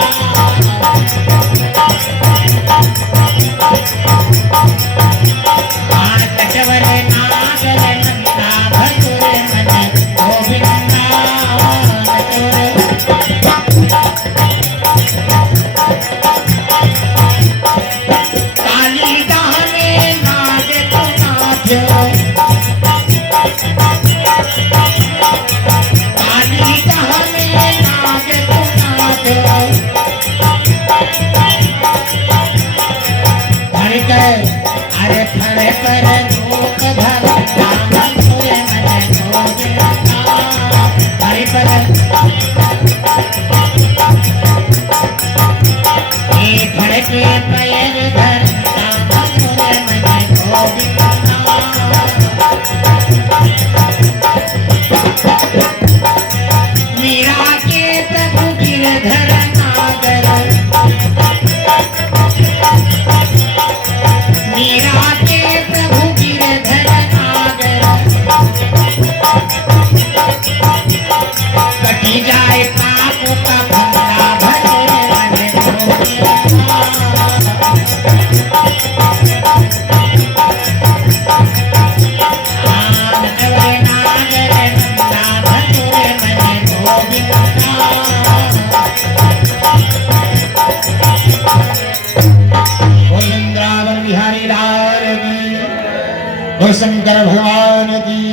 नटवर नागर नंदा भजोरे मैंने गोविंदा। काली दाने नाग तो नाचो, काली दाने नाग तो नाचो। अरे फड़े पर रूप धरता भजोरे मैंने गोविंदा। हरि पर फड़े के पैर धरता भजोरे मैंने गोविंदा। मीरा के प्रभु गिरधर नागर, मीरा के प्रभु गिरधर नागर। कटी जाए पाप का फंदा भजोरे मैंने गोविंदा। नटवर नागर नंदा भजोरे मैंने गोविंदा। वृंदावन बिहारी लाल की, और शंकर भगवान की,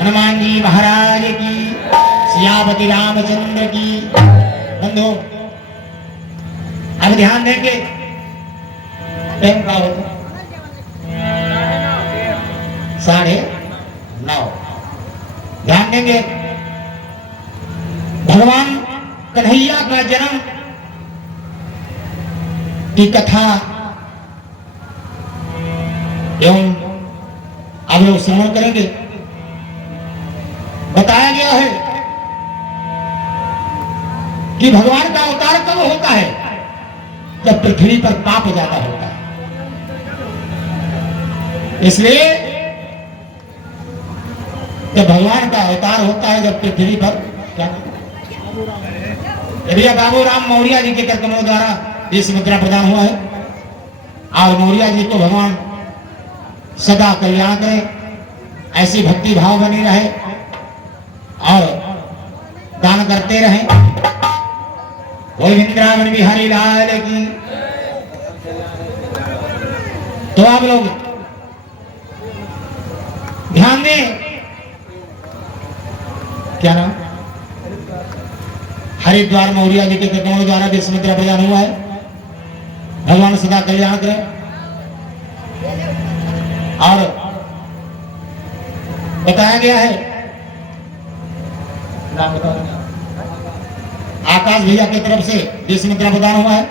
हनुमान जी महाराज की, सियापति रामचंद्र की। बंधु अब ध्यान देंगे, टाइम का हो 9:30। ध्यान देंगे, भगवान कन्हैया का जन्म की कथा एवं अब लोग श्रवण करेंगे। बताया गया है कि भगवान का अवतार कब होता है, जब पृथ्वी पर पाप ज्यादा होता है। इसलिए जब भगवान का अवतार होता है, जब पृथ्वी पर क्या भैया बाबूराम मौर्य जी के कर्तव्यों द्वारा देश मुद्रा प्रदान हुआ है, और मौर्य जी को भगवान सदा कल्याण करें, ऐसी भक्ति भाव बनी रहे और दान करते रहें। वृंदावन बिहारी लाल की। तो आप लोग ध्यान दें, क्या नाम, हरिद्वार मौर्य जी के कर्तव्यों द्वारा देश मुद्रा प्रदान हुआ है। भगवान सदा कल्याण करें और बताया गया है। नाम बताओ। आकाश भैया की तरफ से 20 मुद्रा प्रदान हुआ है।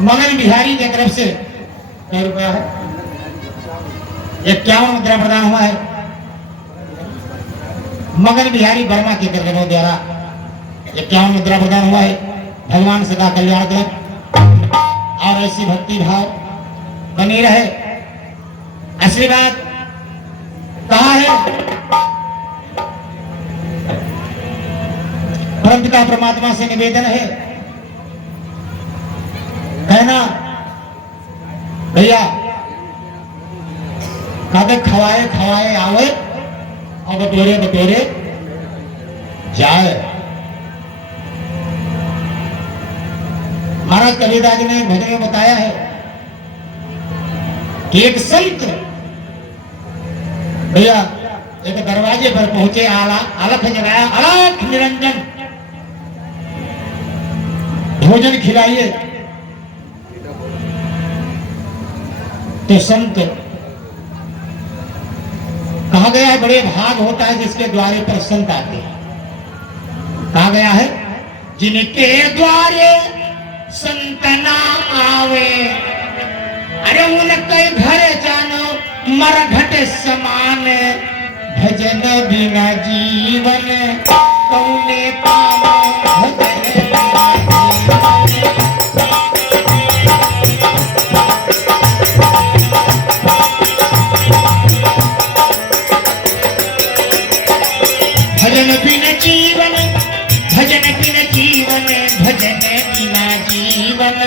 मगन बिहारी की तरफ से क्या रुपया है? 51 मुद्रा प्रदान हुआ है। मगन बिहारी वर्मा की तरफ द्वारा 51 मुद्रा प्रदान हुआ है। भगवान सदा कल्याण देव और ऐसी भक्ति भाव बनी रहे। असली बात कहा है? परमपिता परमात्मा से निवेदन है, कहना भैया कहते खवाए खवाए आवे और बटोरे बटोरे जाए। महाराज कबीरदास जी ने एक भजन में बताया है कि एक संत भैया एक दरवाजे पर पहुंचे, अलख जगाया, अलख निरंजन भोजन खिलाइए। तो संत कहा गया है बड़े भाग होता है जिसके द्वारे पर संत आते हैं। कहा गया है जिनके द्वारे संत ना आवे, अरे उनके घर जानो मरघट समान, भजन बिना जीवन कौने काम, भजन बिना जीवन, भजन बिना जीवन, भजन बिना जीवन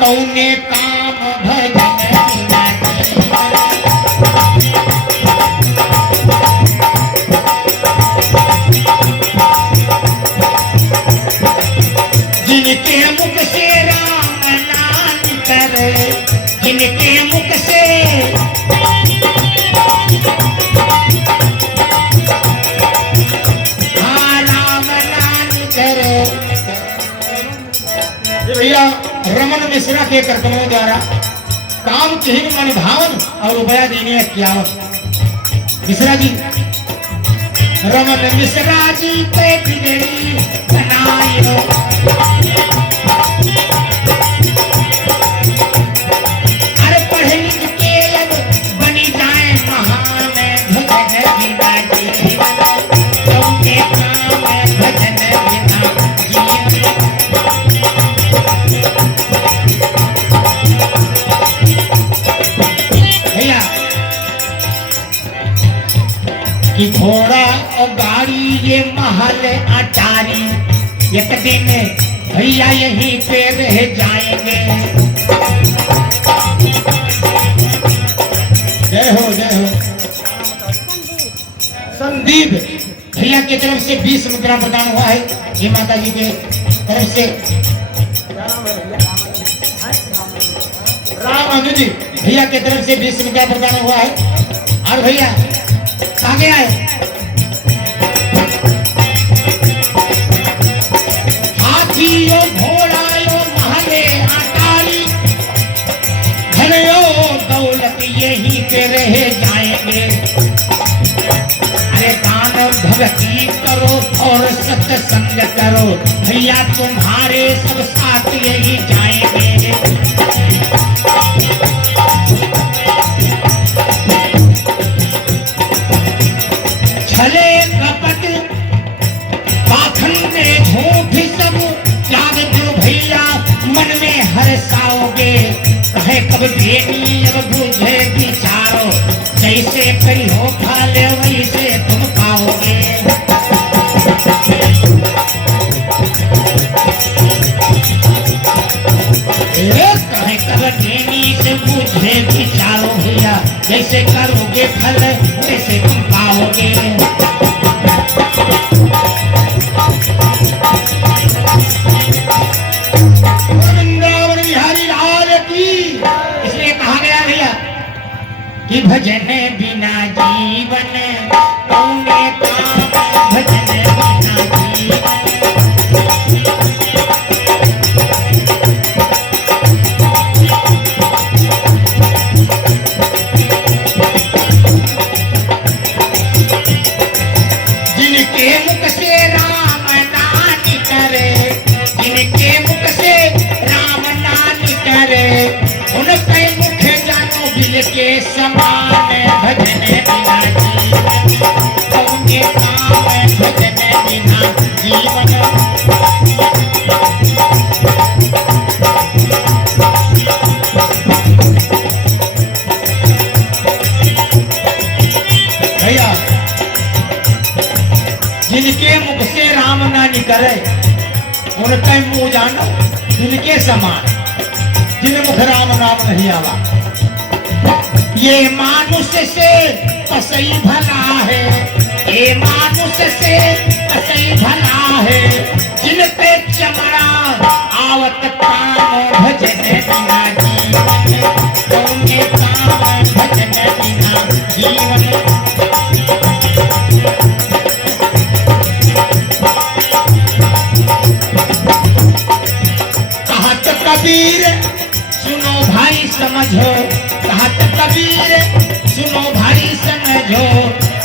कौने काम, भजन बिना जीवन। जिनके मुख से राम नाम करे, जिनके मुख से भैया रमन मिश्रा के कर्तव्यों द्वारा काम चिन्ह मन भावन और रुपया देने 51। मिश्रा जी, रमन मिश्रा जी पे बिगड़ी बनायो, अरे पढ़े लिख के अब बनी जाए महान, भजन बिना जीवन कौने काम, भजन बिना जीवन। कि घोड़ा और गाड़ी ये महल अटारी, एक दिन भैया यहीं पे रह जाएंगे। जय हो जय हो। संदीप भैया की तरफ से 20 मुद्रा प्रदान हुआ है। ये माता जी के तरफ से राम अनु जी भैया की तरफ से 20 मुद्रा प्रदान हुआ है। और भैया आगे आए, हाथियों घोड़ायों महले अटारी, धनयो दौलत यहीं पे रह जाएंगे। अरे दान भक्ति करो और सत्संग करो, भैया तुम्हारे सब साथ यही जाएंगे। छले कपट पाखंड झूठ सब त्याग दो भैया, मन में हर्षाओगे, कहे कब देनी अब बुझे विचारो, जैसे करी हो खा ले वैसे तुम पाओगे। कहे कब देनी से बुझे विचारो भैया, जैसे करोगे फल वैसे तुम पाओगे। वृंदावन बिहारी लाल की, इसलिए कहा गया भैया कि भजन बिना जीवन कौने काम, भजन बिना जीवन। जिनके समान भजन बिना जीवन कौने काम भजन बिना जीवन। भैया जिनके मुख से राम ना निकले उनका मुंह जानो जिनके समान, जिन मुख राम नाम नहीं आवा। ये मानुष से असई भला है, ये मानुष से असई भला है, जिन पे चमड़ा आवत काम भजन बिना जीवन कौने काम भजन बिना जीवन। कबीर सुनो भाई समझो, कहत कबीर सुनो भाई समझो,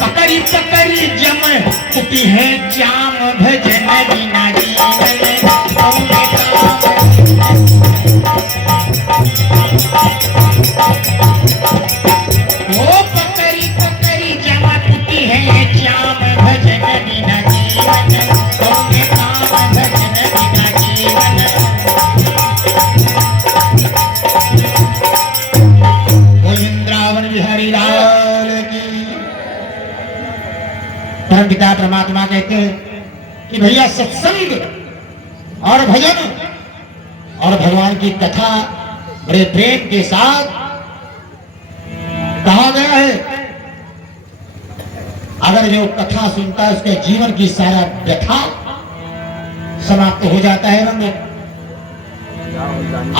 पकड़ी पकड़ी जम कुटी है जाम भजन बिना जीवन कौने काम। वो पकड़ी पकड़ी जम कुटी है जाम भजन बिना जीवन कौने काम भजन बिना जीवन। परम पिता परमात्मा कहते हैं कि भैया सत्संग और भजन और भगवान की कथा बड़े प्रेम के साथ कहा गया है। अगर जो कथा सुनता है उसके जीवन की सारा व्यथा समाप्त हो जाता है रंग।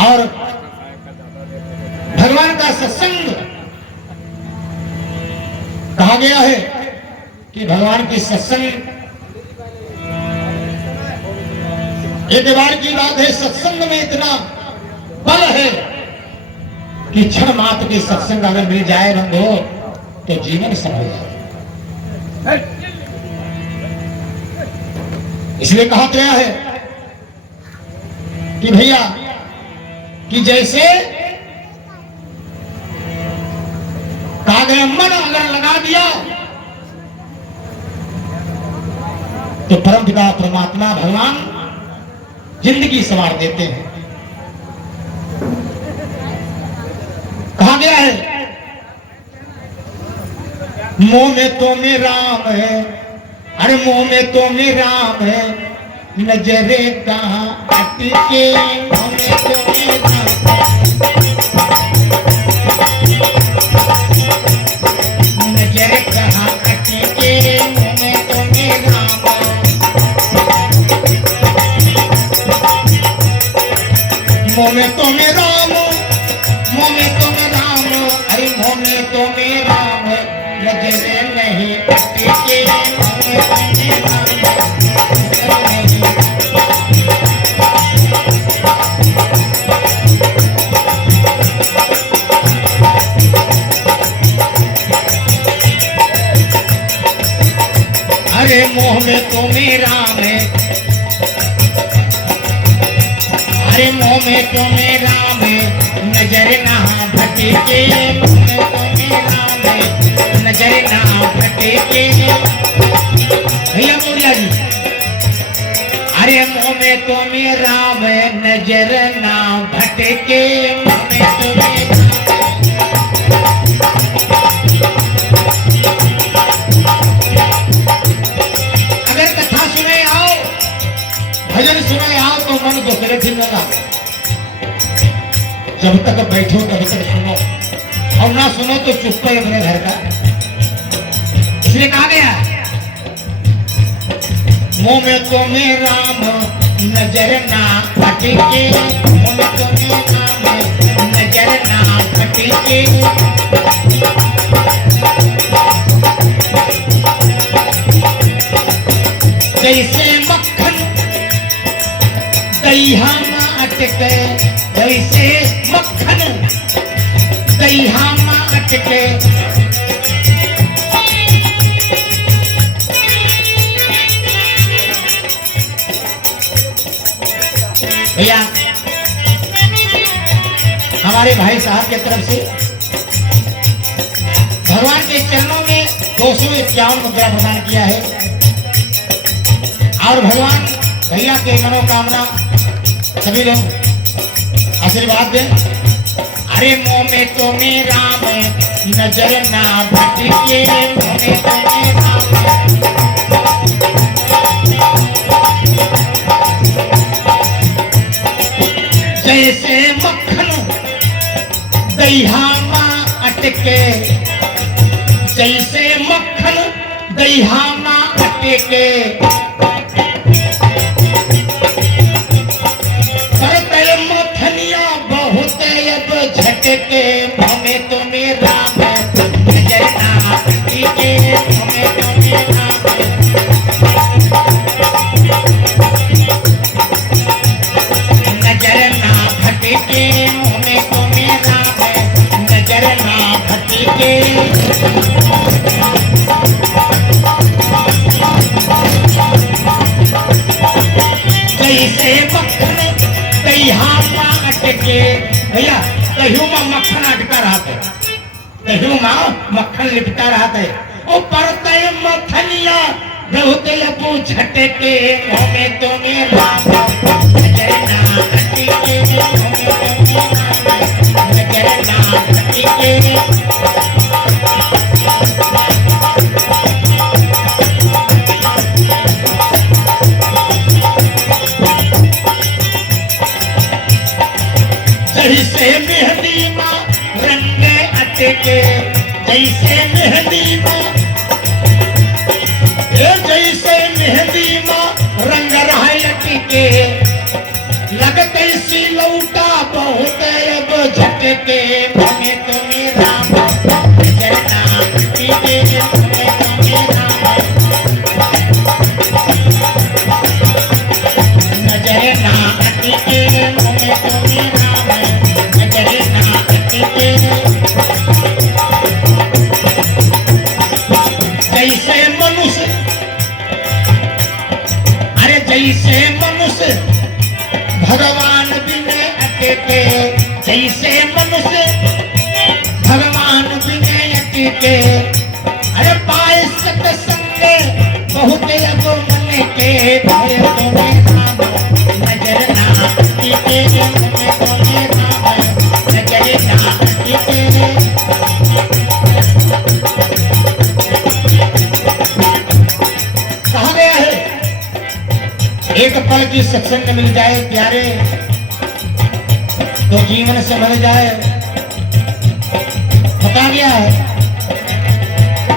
और भगवान का सत्संग कहा गया है कि भगवान की सत्संग एक बार की बात है, सत्संग में इतना बल है कि क्षण मात्र के सत्संग अगर मिल जाए बंधो तो जीवन संभल जाए। इसलिए कहा गया है कि भैया कि जैसे कहा गया मन अगर लगा दिया तो परमपिता परमात्मा भगवान जिंदगी संवार देते हैं। कहा गया है मोह में तो में राम है, अरे मोह में तो में राम है, नजरे कहाँ अटके मोह में तो में राम है, नजरे कहाँ अटके मोह में तो में राम। मोह में तो में राम, मोह में तो में राम, अरे मोह में तो में राम, नजरे नहीं अटके मोह में तो में राम। अरे मोह में तो में राम है, अरे मोह में तो में राम है, नजर ना भटके मोह में तो में राम है, नजर ना भटके। भैया मोरिया जी, अरे मोह में तो में राम है, नजर ना भटके मोह में तो में राम। अगर कथा सुने आओ, भजन सुने आओ तो मन दूसरे दिन लगा। जब तक बैठो तब तक सुनो और ना सुनो तो चुप है अपने घर का। इसलिए कहा गया मोह में तो में राम, नजर ना भटके मोह में तो में राम, नजर ना भटके। जैसे मक्खन दहिया में अटके, जैसे मक्खन दहिया में अटके, भैया हमारे भाई साहब की तरफ से 251 मुद्रा प्रदान किया है। और भगवान भैया के मनोकामना सभी लोग आशीर्वाद दें। अरे मुँह में तो मेरा नजर ना भटके, मुँह में तो मेरा जैसे मक्खन दहिया में अटके, जैसे मक्खन दहिया में अटके, करते मथनिया बहुत अब झटके, हमें तो मेरा नजर ना भटके, हमें तो मेरा नजर ना भटके, हमें तो मेरा नजर ना भटके। जैसे मक्खन दहिया में अटके, भैया दहियों में मक्खन अटका रहता है, दहियों में मक्खन लिपटा रहता है, वो परते मथनिया बहुत अब झटके, हमें तो मेरा नजर ना भटके, नजर ना भटके। जैसे मेहंदी माँ रंग अटके, जैसे मेहंदी माँ, जैसे मेहंदी माँ रंग रहा अटके, लगते सी लौटा बहुत अब झटके, हमें तो मेरा नजर ना भटके, हमें तो मेरा नजर ना भटके, हमें तो मेरा नजर ना भटके। जैसे मनुष्य, अरे जैसे मनुष्य भगवान बिने अटके, जैसे मनुष्य भगवान बिने अटके, अरे पाए सत्संगे बहुत अब मन के, भय तो मेरा नजर ना भटके, हमें तो मेरा नजर ना भटके। कहा गया है एक पल की सत्संग मिल जाए प्यारे तो जीवन से भर जाए, बता गया है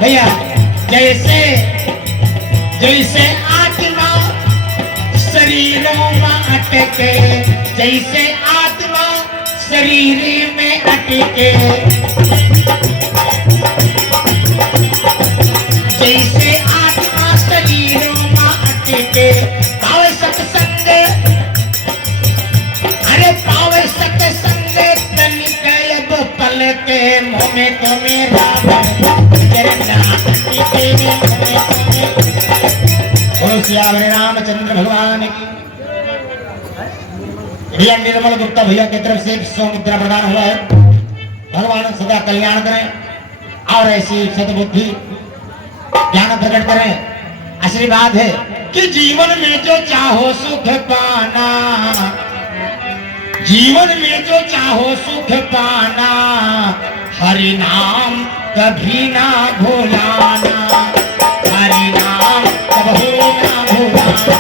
भैया। जैसे जैसे आत्मा शरीरों में अटके, जैसे आत्मा शरीर में अटके, जैसे आत्मा शरीरों में अटके, पावे सत्संग, अरे पावे सत्संग तनिक अब पल के, मुँह में तो मेरा नजर ना भटके, मुँह में तो मेरा। बोलो श्री रामचंद्र भगवान की। भैया निर्मल गुप्ता भैया की तरफ से 100 मुद्रा प्रदान हुआ है। भगवान सदा कल्याण करें और ऐसी सद्बुद्धि ज्ञान प्रकट करें। आशीर्वाद है कि जीवन में जो चाहो सुख पाना, जीवन में जो चाहो सुख पाना, हरि नाम कभी ना भुलाना, हरि नाम कभी ना भुलाना।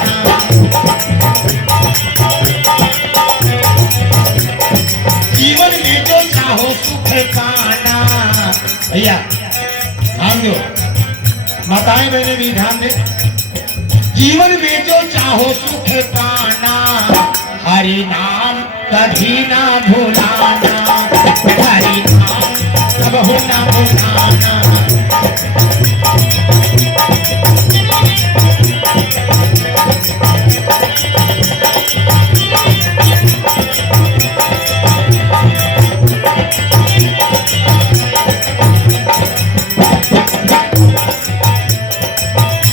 जीवन में जो चाहो सुख पाना, भैया ध्यान दो, माताएं बहने भी ध्यान दे। जीवन में जो चाहो सुख पाना, हरि नाम कभी ना भुलाना, हरि नाम कभी ना भुलाना।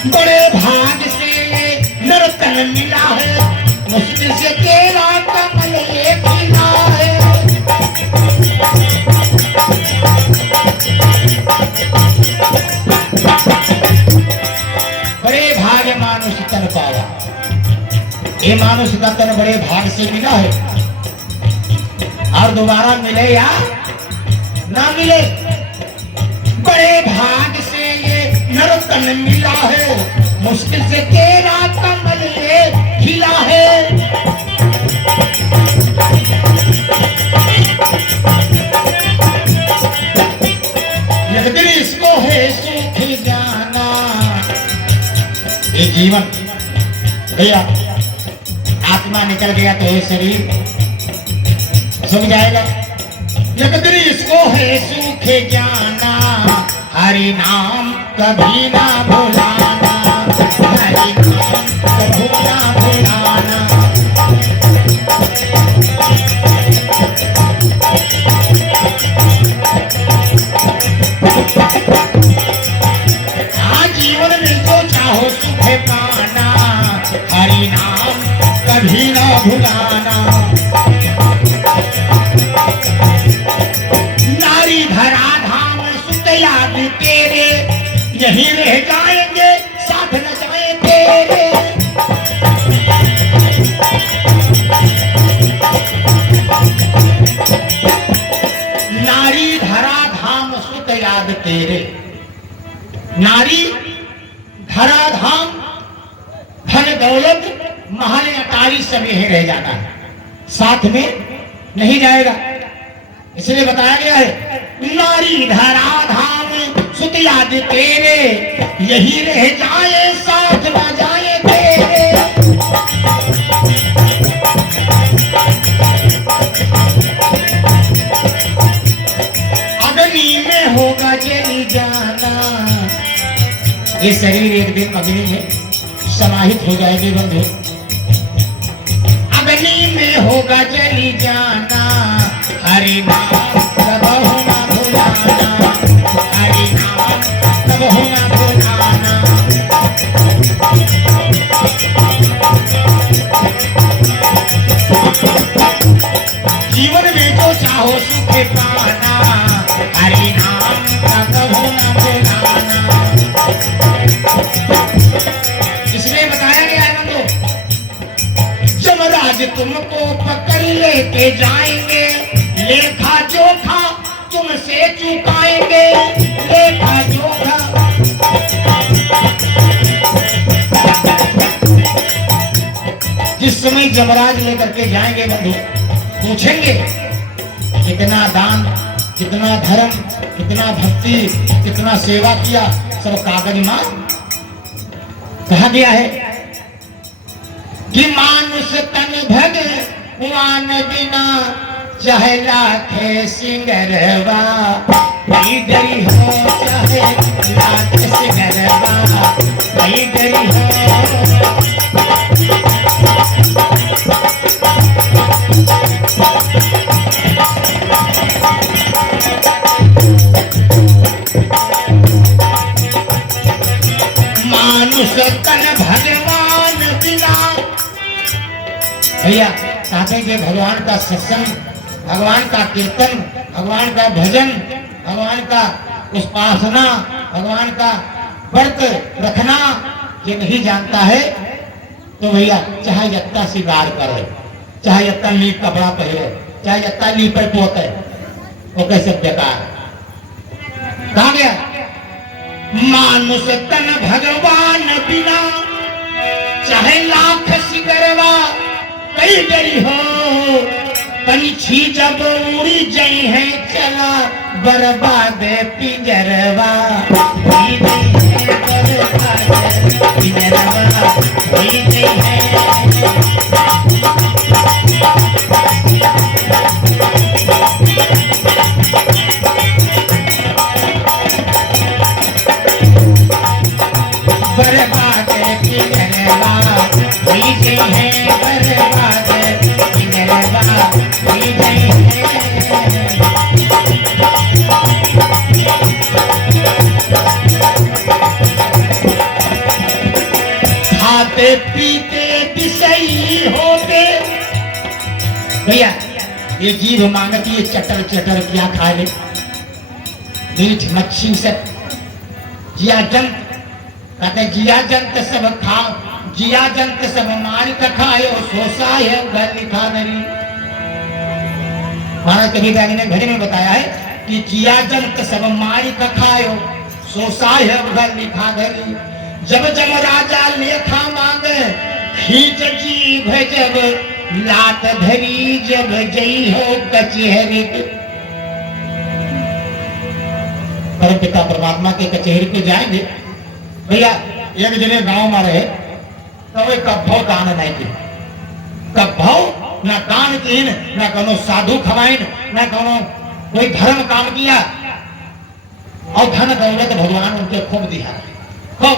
बड़े भाग से नरतन मिला है, मुश्किल से तेरा कमल एक मिला है। ये मानुष का तन बड़े भाग से मिला है और दोबारा मिले या ना मिले, बड़े भाग से ये नर तन मिला है, मुश्किल से तेरा कमल ये खिला है। एक दिन इसको है सुख जाना, ये जीवन भैया आत्मा निकल गया तो ये शरीर सुख जाएगा। एक दिन इसको है सुख जाना, हरि नाम कभी ना भुलाना, हरि नाम कभी ना भुलाना। हाँ जीवन में जो चाहो सुख पाना, हरि नाम कभी ना भुलाना। नारी धरा धाम सुत याद तेरे, यही रह जाएंगे साथ न जाए तेरे। नारी धरा धाम सुत याद तेरे, नारी धरा धाम धन दौलत महल अटारी सब यही रह जाना है, साथ में नहीं जाएगा। इसलिए बताया गया है नारी धरा धाम सुत याद तेरे, यही रह जाए साथ न जाए तेरे। अग्नि में होगा जल जाना, ये शरीर एक दिन अग्नि में समाहित हो जाएगी बंधु। अग्नि में होगा जल जाना, हरि नाम कबहु ना भुलाना, हरि नाम कबहु ना भुलाना। जीवन में जो चाहो सुख पाना, हरि नाम कबहु ना भुलाना। इसलिए बताया गया है बंधु, यमराज तुमको पकड़ लेके जाएंगे, लेखा जोखा तुमसे चुकाएंगे, लेखा जोखा। जिस समय यमराज लेकर के जाएंगे बंधु, पूछेंगे कितना दान, कितना धर्म, कितना भक्ति, कितना सेवा किया, सब कागज में कहा गया है कि मानुष तन भगवान बिना चाहे लाखे सिंगरवा, डरी हो चाहे लाख सिंगरवा, डरी हो। मानुष तन भगवान बिना, भैया कहते हैं कि भगवान का सत्संग, भगवान का कीर्तन, भगवान का भजन, भगवान का उपासना, भगवान का व्रत रखना ये नहीं जानता है तो भैया चाहे जत्ता श्रृंगार करे, चाहे जत्ता लीप कपड़ा पहने, चाहे जत्ता लीप पर पोते, वो कैसे बेकार। कहा गया मानुष तन भगवान बिना चाहे लाख सिगरवा, कई डरी हो। पंछी जब उड़ी जई है चला बर्बाद पिंजरवा, पिंजरवा है। बर्बाद पिंजरवा है, बर्बाद पिंजरवा है। खाते पीते विषयी होते, भैया ये जीव मांगती है चटर चटर क्या खा ले, मीठ मच्छी से जिया जंत, कहते जिया जंत सब खा जिया जंत सब मार कखायो सोसा है घर लिखा नरी। महाराज कबीर ने भजन में बताया है कि जिया जंत सब मार कखायो सोसा है घर लिखा धरी। जब जब राजा लेखा मांगे खींच जी भजब लात धरी जब जई हो कचहरी। परम पिता परमात्मा के कचहरी को जाएंगे भैया। एक जने गांव में रहे तो वे कभो दान नहीं की, कभो न दान कीन, न कोनो साधु खवाइन, न कोनो कोई धर्म काम किया। और धन दौलत भगवान उनके खूब दिया, खूब।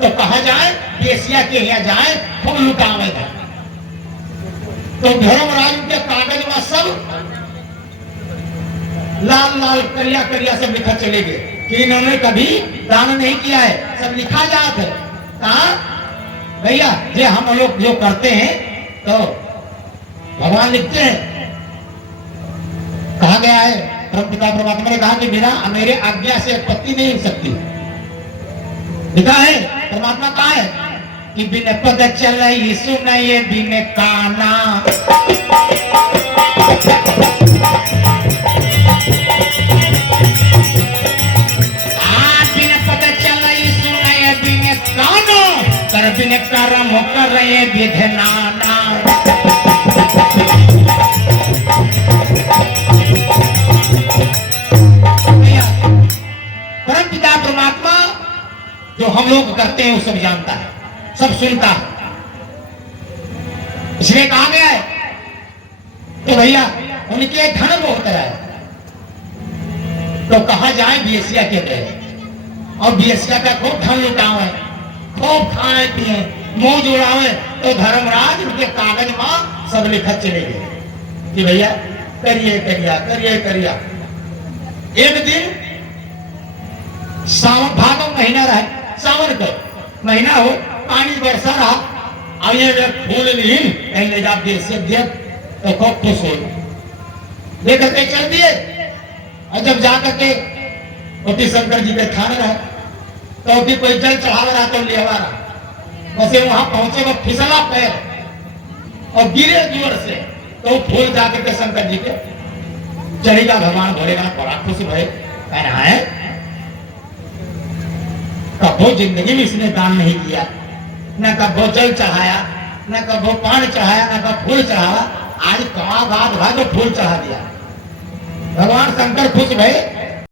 तो कहा जाए बेसिया के यहाँ जाए खूब लुटावे था। तो धर्मराज के कागज में सब लाल लाल करिया करिया सब लिखा चले गए कि इन्होंने कभी दान नहीं किया है, सब लिखा जाता है। कहा भैया ये हम लोग जो करते हैं तो भगवान लिखते हैं। कहा गया है परम पिता परमात्मा ने कहा कि बिना मेरे आज्ञा से पत्ती नहीं हो सकती। लिखा है परमात्मा कहा है कि बिन पद चल सुनये बिन काना। बिन पद चल सुनये बिन काना कर बिन कर्म करे विधनाना। परम पिता परमात्मा जो हम लोग करते हैं वो सब जानता है, सब सुनता है। इसलिए कहा गया है तो भैया उनके धन बहुत है तो कहा जाए बीएसिया के गए और बीएसिया का खूब धन लुटावे, खूब खाए पिए, मुंह जुड़ावे। तो धर्मराज उनके कागज में सब लिखा चले गए कि भैया करिए करिया करिए करिया। एक दिन सावन भादव महीना रहे, सावन का महीना हो, पानी बरसा रहा। और ये फूल लीन कहीं ले जा देश से दिया तो खूब खुश हो लेकर के चल दिए। और जब जाकर के मोती शंकर जी के थान रहे तो भी कोई जल चढ़ावा रहा तो लेवा रहा। वैसे वहां पहुंचे वो फिसला पैर और गिरे जोर से तो फूल जाकर के शंकर जी के चढ़ेगा। भगवान भोलेनाथ बड़ा खुश भय, कहना है कभो जिंदगी में इसने दान नहीं किया, न कभो जल चढ़ाया, न कभो पान चढ़ाया, न कभो फूल चढ़ाया। आज कमा बात भाग फूल चढ़ा दिया। भगवान शंकर खुश भय